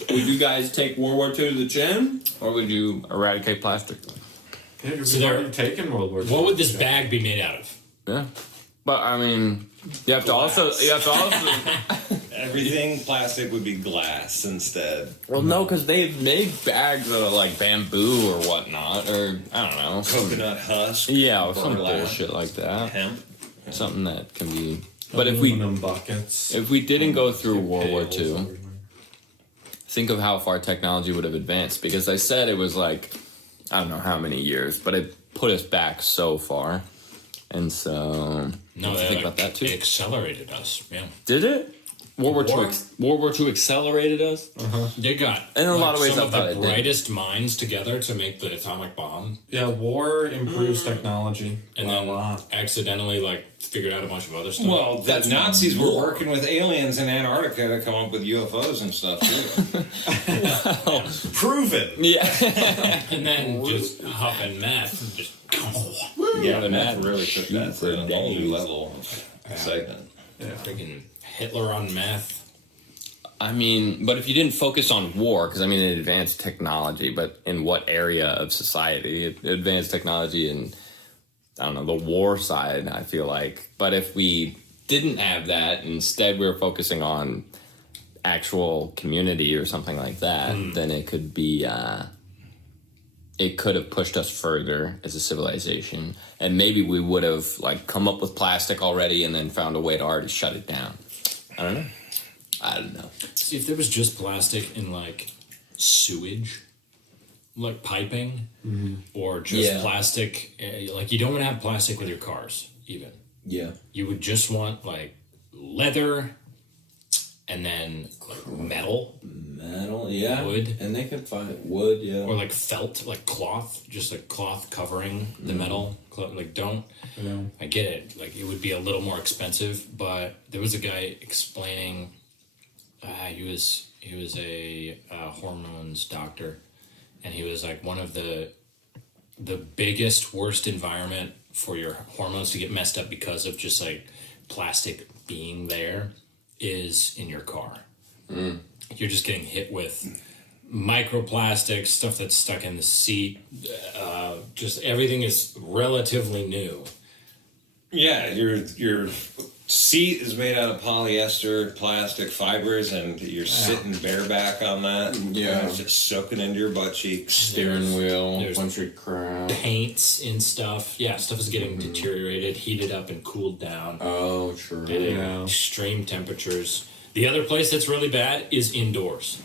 would you guys take World War II to the chin, or would you eradicate plastic? Yeah, you've So there- already taken World War II. What would this bag be made out of? Yeah, but I mean, you have to also. Everything plastic would be glass instead. Well, no, because they've made bags of like bamboo or whatnot, or I don't know, Coconut husk. yeah, or some burlap, bullshit like that. Hemp. Something that can be. But if we Aluminum buckets. didn't go through World War pails, II, everything. think of how far technology would have advanced. Because I said it was like, I don't know how many years, but it put us back so far. And so, No, you think about that too. It accelerated us. Yeah, Did it? World War? War II accelerated us. they got In a lot of ways, some I of thought the it did. brightest minds together to make the atomic bomb, Yeah, war improves technology and a then lot. accidentally figured out a bunch of other stuff. Well, the Nazis were working with aliens in Antarctica to come up with UFOs and stuff too. Proven. Yeah. and then just huffing meth, and just Yeah, the math mad really took shoot that for to a whole new days. level of excitement. freaking Hitler on meth. I mean, but if you didn't focus on war, because I mean, it advanced technology, but in what area of society? It advanced technology in, I don't know, the war side, I feel like. But if we didn't have that, instead we were focusing on actual community or something like that, then it could be, it could have pushed us further as a civilization. And maybe we would have, like, come up with plastic already and then found a way to already shut it down. I don't know. See, if there was just plastic in like sewage, like piping, or just Yeah. plastic, like you don't want to have plastic with your cars, even. Yeah. You would just want like leather, and then like metal, Metal, yeah. Wood. And they could find wood, yeah. or like felt, like cloth, just like cloth covering the metal. Like don't. Yeah. I get it. Like it would be a little more expensive, but there was a guy explaining. He was a hormones doctor, and he was like, one of the biggest worst environment for your hormones to get messed up because of just like plastic being there is in your car. You're just getting hit with microplastics, stuff that's stuck in the seat. Just everything is relatively new. Yeah, your seat is made out of polyester plastic fibers, and you're sitting bareback on that. Yeah. And it's just soaking into your butt cheeks. Steering wheel, There's- country crown. Paints and stuff. Yeah, stuff is getting deteriorated, heated up, and cooled down. Oh, true. Yeah. Extreme temperatures. The other place that's really bad is indoors.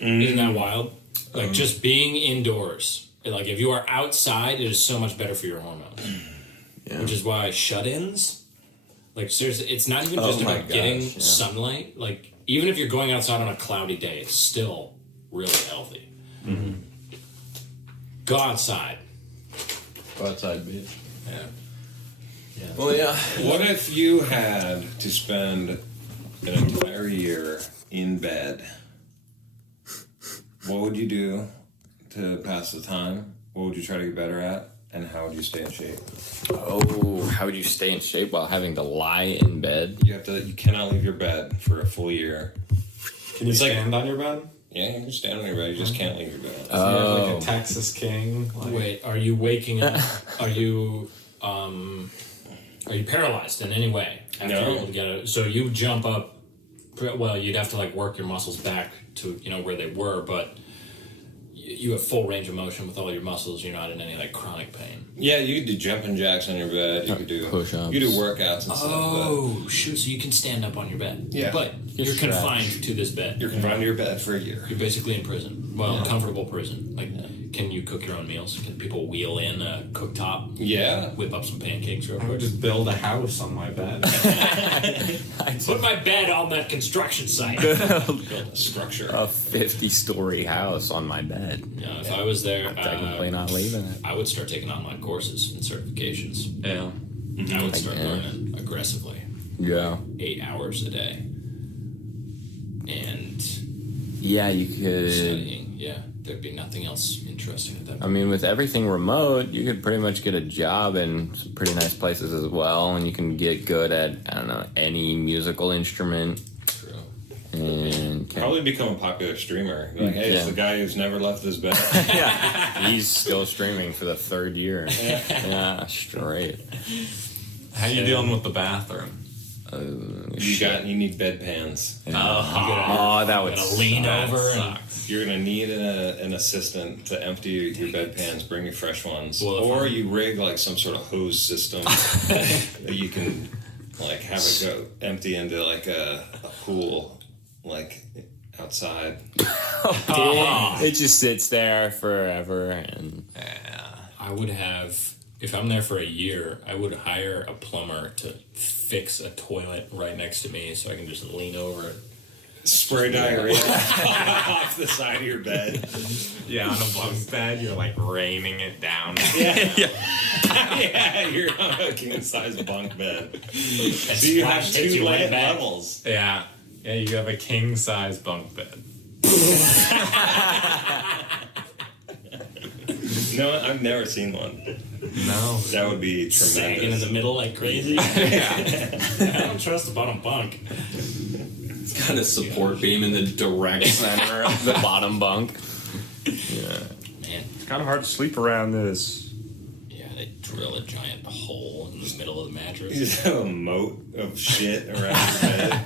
Isn't that wild? Like just being indoors. Like if you are outside, it is so much better for your hormones. Yeah. Which is why shut-ins. Like seriously, it's not even just Oh my about getting gosh, yeah. sunlight. Like even if you're going outside on a cloudy day, it's still really healthy. Go outside. Go outside, bitch. Yeah. Well, yeah. What if you had to spend an entire year in bed? What would you do to pass the time? What would you try to get better at? And how would you stay in shape? Oh, how would you stay in shape while having to lie in bed? You cannot leave your bed for a full year. Can you It's like- stand on your bed? Yeah, you can stand on your bed, you just can't leave your bed. You have like a Texas king. Like, Wait, are you waking up? Are you paralyzed in any way? After No. you're able to get it? So you jump up. Well, you'd have to like work your muscles back to where they were, but you have full range of motion with all your muscles. You're not in any like chronic pain. Yeah, you could do jumping jacks on your bed. You could do push-ups. You do workouts and stuff. Oh, shoot! So you can stand up on your bed. Yeah. But you're stretch. confined to this bed. You're confined to your bed for a year. You're basically in prison. Well, comfortable prison. Like, can you cook your own meals? Can people wheel in a cooktop? Yeah. Whip up some pancakes real I would quick. just build a house on my bed. Put my bed on that construction site. Build a structure. A 50-story house on my bed. Yeah, if I was there, Technically not leaving it. I would start taking online courses and certifications. Yeah. I would start Yeah. learning aggressively, Yeah. 8 hours a day, and Yeah, you could. studying. Yeah, there'd be nothing else interesting at that I point. mean, with everything remote, you could pretty much get a job in some pretty nice places as well, and you can get good at, I don't know, any musical instrument. True. And Probably become a popular streamer. Like, hey, it's Yeah. the guy who's never left his bed. yeah, he's still streaming for the 3rd year. Yeah, straight. How you dealing with the bathroom? You need bedpans. Oh, that would Gotta lean That over and sucks. You're gonna need an assistant to empty your bedpans, bring you fresh ones, Well, if or I'm- you rig like some sort of hose system that you can like have it go empty into like a pool, like outside. It just sits there forever, and I would have, if I'm there for a year, I would hire a plumber to fix a toilet right next to me so I can just lean over it. Spray diarrhea off the side of your bed. Yeah, on a bunk bed, you're like raining it down. Yeah, you're on a king size bunk bed. So you have Splash hits 2 you right light back. levels. Yeah. Yeah, you have a king size bunk bed. No, I've never seen one. No. That would be Sagging in tremendous. the middle like crazy. I don't trust the bottom bunk. It's got a support beam in the direct center of the bottom bunk. Man, It's kind of hard to sleep around this. yeah, they drill a giant hole in the middle of the You mattress. just have a moat of shit around your bed.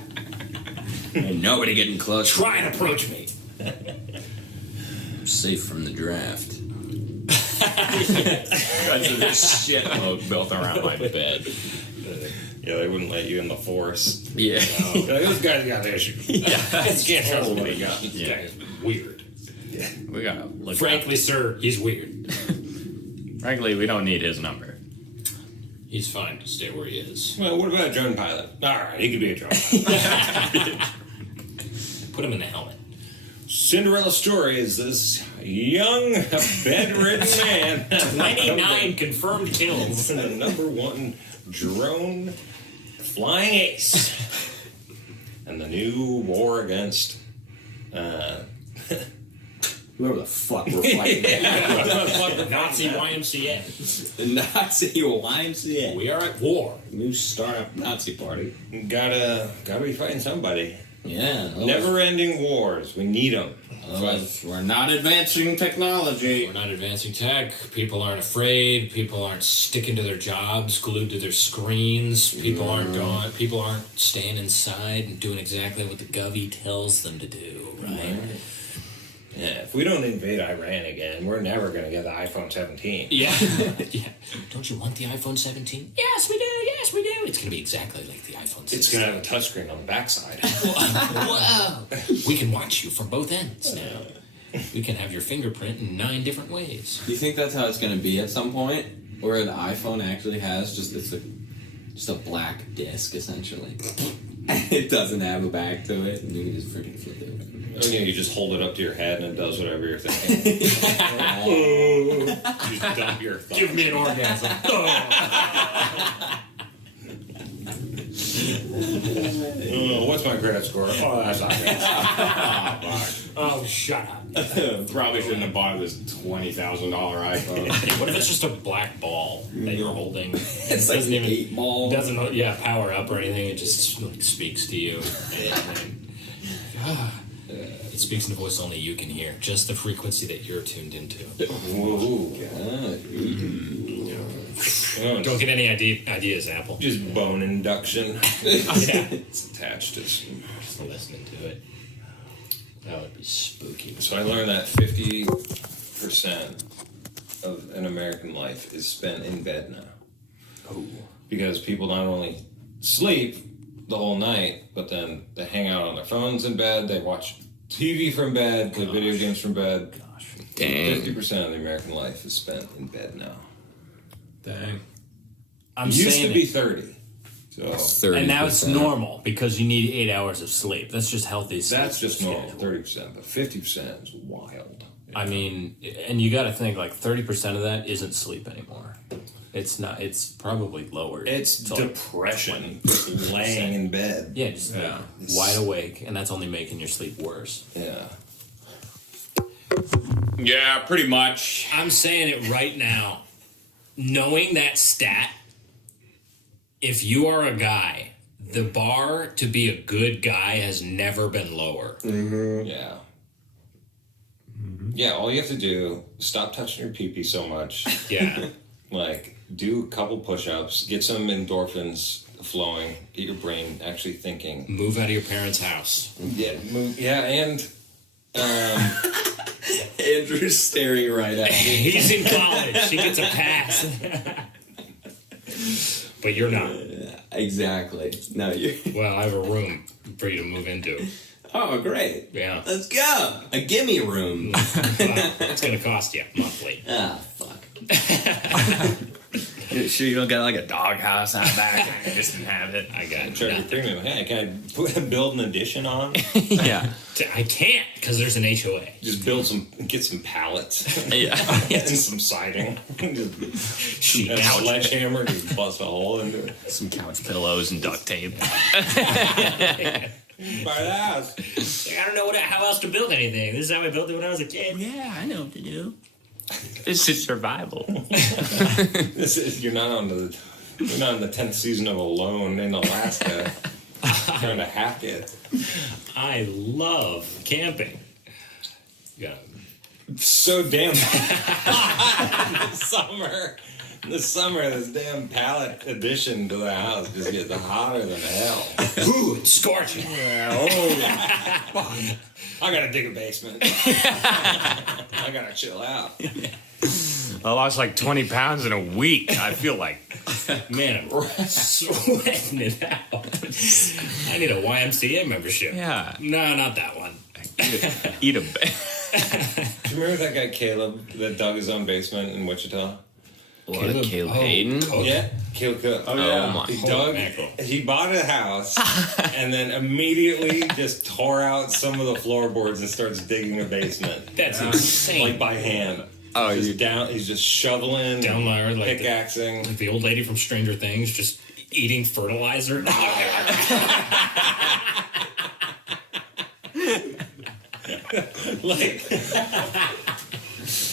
and nobody getting close. Try and approach me. Safe from the draft. Because of this shit moat built around my bed. Yeah, they wouldn't let you in the force. Yeah. Like, this guy's got issues. This can't trust Oh him. my god. This guy is weird. We gotta look. Frankly, sir, he's weird. Frankly, we don't need his number. He's fine to stay where he is. Well, what about a drone pilot? Alright, he could be a drone pilot. Put him in the helmet. Cinderella story is this young, bedridden man. 99 confirmed kills. The #1 drone flying ace. And the new war against Whoever the fuck we're fighting. Nazi YMCA. The Nazi YMCA. We are at war. New startup Nazi party. gotta be fighting somebody. Yeah. Never-ending wars. We need them. Otherwise, we're not advancing technology. We're not advancing tech. People aren't afraid. People aren't sticking to their jobs, glued to their screens. People aren't going. People aren't staying inside and doing exactly what the govy tells them to do. Right? Yeah, if we don't invade Iran again, we're never gonna get the iPhone 17. Yeah. Yeah. Don't you want the iPhone 17? Yes, we do. Yes, we do. It's gonna be exactly like the iPhone 16. It's gonna have a touchscreen on the backside. Whoa. We can watch you from both ends now. We can have your fingerprint in 9 different ways. Do you think that's how it's going to be at some point? Where the iPhone actually has just a black disc, essentially. It doesn't have a back to it, and you can just freaking flip it. Oh, yeah, you just hold it up to your head and it does whatever you're thinking. You just dump your thoughts. Give me an orgasm. Oh, what's my credit score? Oh, that's not good. Oh, shut up. Probably shouldn't have bought this $20,000 iPhone. What if it's just a black ball that you're holding? It's like doesn't an 8-ball. doesn't power up or anything. It just like speaks to you. It speaks in a voice only you can hear, just the frequency that you're tuned into. Whoa. Oh, Don't get any ideas, Apple. just bone induction. Yeah, It's attached to. just listening to it. That would be spooky. So I learned that 50 of an American life is spent in bed now. Oh. Because people not only sleep the whole night, but then they hang out on their phones in bed, they watch TV from bed, play video games from bed. Dang. 50% of the American life is spent in bed now. Dang. I'm It used saying to be it. 30. So 30%. And now it's normal because you need 8 hours of sleep. That's just healthy sleep. that's just normal, schedule. 30%, but 50% is wild. I mean, and you got to think like 30% of that isn't sleep anymore. It's not. It's probably lower. It's to, like, depression, just laying in bed. Yeah, just Yeah. wide awake, and that's only making your sleep worse. Yeah. Yeah, pretty much. I'm saying it right now. Knowing that stat, if you are a guy, the bar to be a good guy has never been lower. Yeah. Yeah, all you have to do, stop touching your pee-pee so much. Yeah. Like, do a couple push-ups, get some endorphins flowing, get your brain actually thinking. Move out of your parents' house. Yeah, move. Yeah, and Andrew's staring right at me. He's in college. He gets a pass. But you're not. Exactly. No, you. Well, I have a room for you to move into. Oh, great. Yeah. Let's go. A gimme room. Well, it's going to cost you monthly. Ah, fuck. You sure you don't got like a doghouse out back? I just inhabit. I got charge your nothing. premium. Hey, can I build an addition on? Yeah. I can't because there's an HOA. Just get some pallets Yeah. and some siding. Just a Couch. sledgehammer, just bust a hole into it. Some couch pillows and duct tape. Buy the house. Like, I don't know how else to build anything. This is how I built it when I was a kid. Yeah, I know what to do. This is survival. You're not on the 10th season of Alone in Alaska trying to hack it. I love camping. Yeah. So damn this summer, this damn pallet addition to the house just gets hotter than hell. Ooh, it's scorching. I gotta dig a basement. I gotta chill out. I lost like 20 pounds in a week. I feel like. Man, I'm sweating it out. I need a YMCA membership. Yeah. No, not that one. Eat a. Do you remember that guy Caleb that dug his own basement in Wichita? What? Caleb Hayden? Cook. Yeah, Caleb Cook. Oh my. He bought a house and then immediately just tore out some of the floorboards and starts digging a basement. That's insane. Like by hand. Oh, He's just shoveling, Down there, like pickaxing. like the old lady from Stranger Things, just eating fertilizer. Like,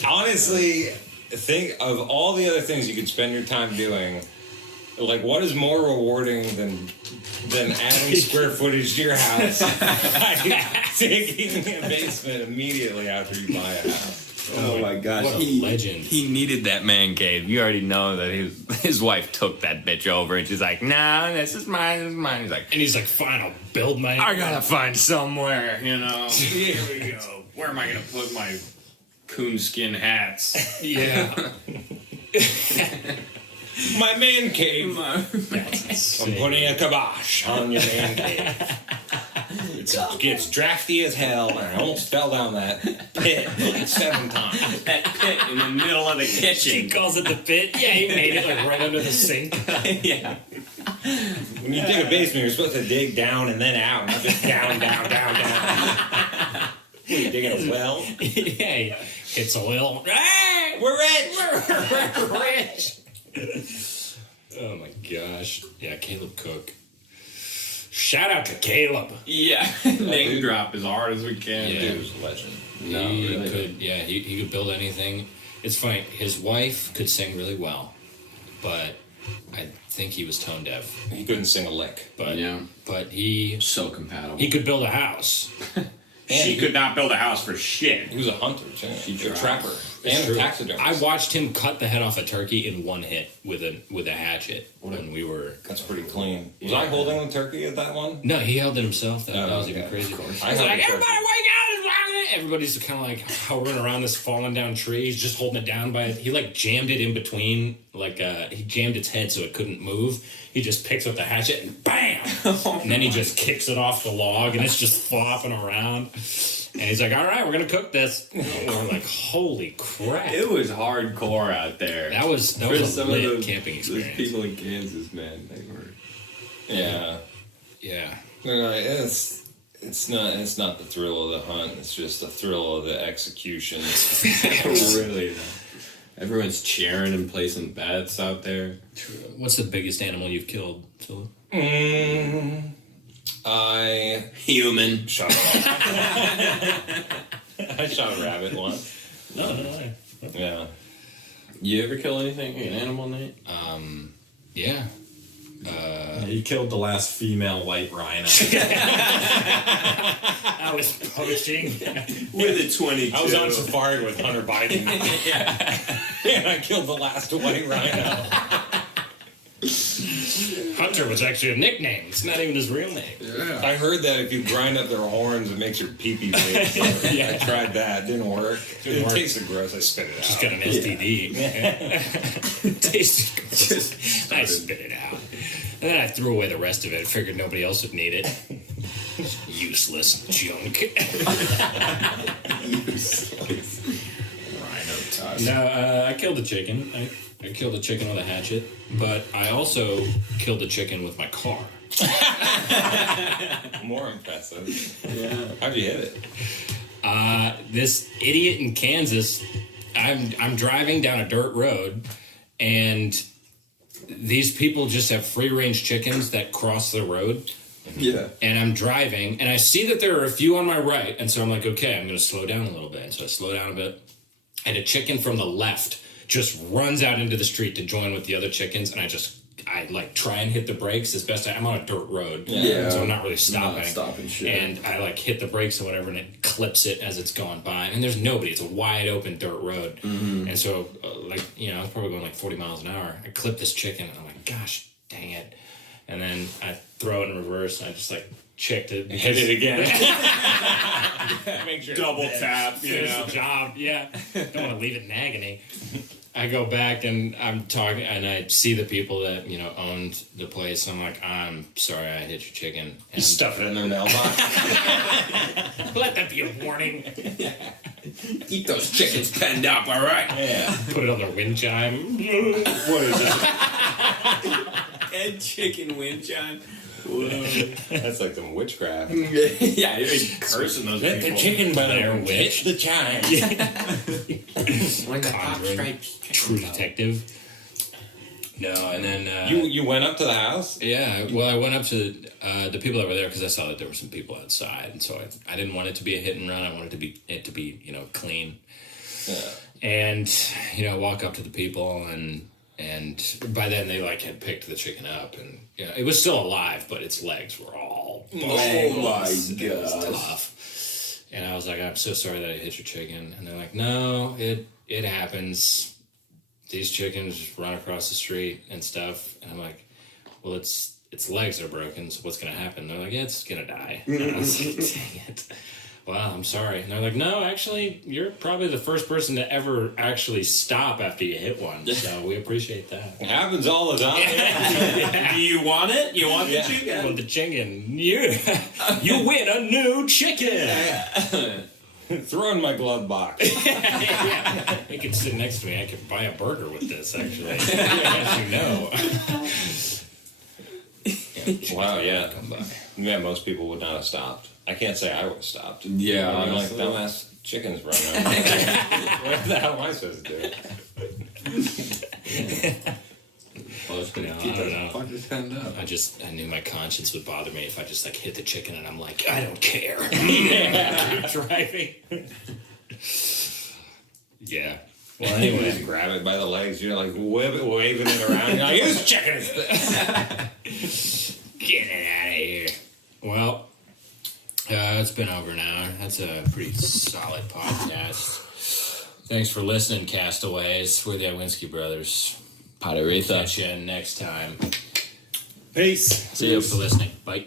honestly, think of all the other things you could spend your time doing. Like, what is more rewarding than adding square footage to your house? Digging a basement immediately after you buy a house. Oh my gosh. What a legend. He needed that man cave. You already know that his wife took that bitch over and she's like, no, this is mine, He's like, And he's like, fine, I'll build my... I gotta find somewhere, you know. Here we go. Where am I gonna put my coonskin hats? Yeah. My man cave. I'm putting a kibosh on your man cave. It gets drafty as hell, and I almost fell down that pit like 7 times. That pit in the middle of the He kitchen. calls it the pit. Yeah, he made it like right under the sink. Yeah. When you dig a basement, you're supposed to dig down and then out, not just down. What are you digging a well? Yeah, it's oil. Hey, We're rich! we're rich. Oh my gosh. Yeah, Caleb Cook. Shout out to Caleb. Yeah. Name drop as hard as we can. Yeah. Dude was a legend. He could build anything. It's funny. His wife could sing really well, but I think he was tone deaf. He couldn't sing a lick. But Yeah. but he So compatible. could build a house. She could not build a house for shit. He was a hunter, too. A trapper. It's And true. a taxidermist. I watched him cut the head off a turkey in one hit with a hatchet when we were. That's pretty clean. Was I holding the turkey at that one? No, he held it himself. That was even okay. crazy. Of course. I was like, everybody wake up! everybody's kind of like hovering around this fallen down tree. He's just holding it down by it. He like jammed it in between, like he jammed its head so it couldn't move. He just picks up the hatchet and bam! And then he just kicks it off the log and it's just flopping around. And he's like, all right, we're going to cook this. And we're like, holy crap. It was hardcore out there. That was a lit camping experience. Those people in Kansas, man, they were. Yeah. Yeah. It's not the thrill of the hunt. It's just the thrill of the execution. Really. Everyone's cheering and placing bets out there. What's the biggest animal you've killed, Philip? I Human. shot I shot a rabbit once. No. Yeah. You ever kill anything? An animal, Nate? Yeah. He killed the last female white rhino. I was poaching. With a 22. I was on safari with Hunter Biden. And I killed the last white rhino. Hunter was actually a nickname. It's not even his real name. I heard that if you grind up their horns, it makes your pee-pee big. I tried that. Didn't work. It tasted gross. I spit it out. Just got an STD. Tasted gross. I spit it out. And then I threw away the rest of it. Figured nobody else would need it. Useless junk. Rhino tusk. No, I killed the chicken. I killed a chicken with a hatchet, but I also killed a chicken with my car. More impressive. Yeah. How'd you hit it? This idiot in Kansas, I'm driving down a dirt road, and these people just have free-range chickens that cross the road. Yeah. And I'm driving, and I see that there are a few on my right, and so I'm like, okay, I'm going to slow down a little bit. And so I slow down a bit, and a chicken from the left just runs out into the street to join with the other chickens, and I like try and hit the brakes as best I'm on a dirt road. Yeah. So I'm not really stopping. Not stopping shit. And I like hit the brakes or whatever, and it clips it as it's going by. And there's nobody. It's a wide open dirt road. Mm-hmm. And so, I was probably going like 40 miles an hour. I clip this chicken, and I'm like, gosh, dang it. And then I throw it in reverse, and I just like checked it. Hit it again. Make sure Double tap, finish the job. Yeah. Don't want to leave it in agony. I go back and I'm talking, and I see the people that owned the place. I'm like, I'm sorry, I hit your chicken. And Stuff it in their mailbox. let that be a warning. Keep those chickens penned up, all right? Yeah. Put it on their wind chime. What is it? Head chicken wind chime. That's like some witchcraft. Yeah, you're cursing those Let the people. chicken Blair bone Witch. hit the chime. When the cock Conjuring. stripes. True detective. No, and then You went up to the house? yeah, well, I went up to the people that were there because I saw that there were some people outside, and so I didn't want it to be a hit and run. I wanted it to be clean. Yeah. And I walk up to the people, and by then they had picked the chicken up, and it was still alive, but its legs were all Oh my It was god. tough. And I was like, I'm so sorry that I hit your chicken. And they're like, no, it happens. These chickens just run across the street and stuff. And I'm like, well, its legs are broken, so what's gonna happen? They're like, yeah, it's gonna die. And I was like, dang it. Well, I'm sorry. And they're like, no, actually, you're probably the first person to ever actually stop after you hit one. So we appreciate that. It happens all the time. Do you want it? You want the Well, chicken? the chicken, you win a new chicken. Throw in my glove box. Yeah. You can sit next to me. I could buy a burger with this, actually. As you know. Wow, yeah. Yeah, most people would not have stopped. I can't say I would have stopped. Yeah, I'm like, honestly. dumbass chickens running around. What the hell am I supposed to do? I don't know. Fuck this hand up. I knew my conscience would bother me if I just hit the chicken and I'm like, I don't care. Keep driving. Yeah. Well, anyway. Just grab it by the legs. You're like waving it around. You're like, whose chicken is this? Get it out of here. Well, it's been over an hour. That's a pretty solid podcast. Thanks for listening, castaways. We're the Iwinski brothers. Paterita. Catch you next time. Peace. See you for listening. Bye.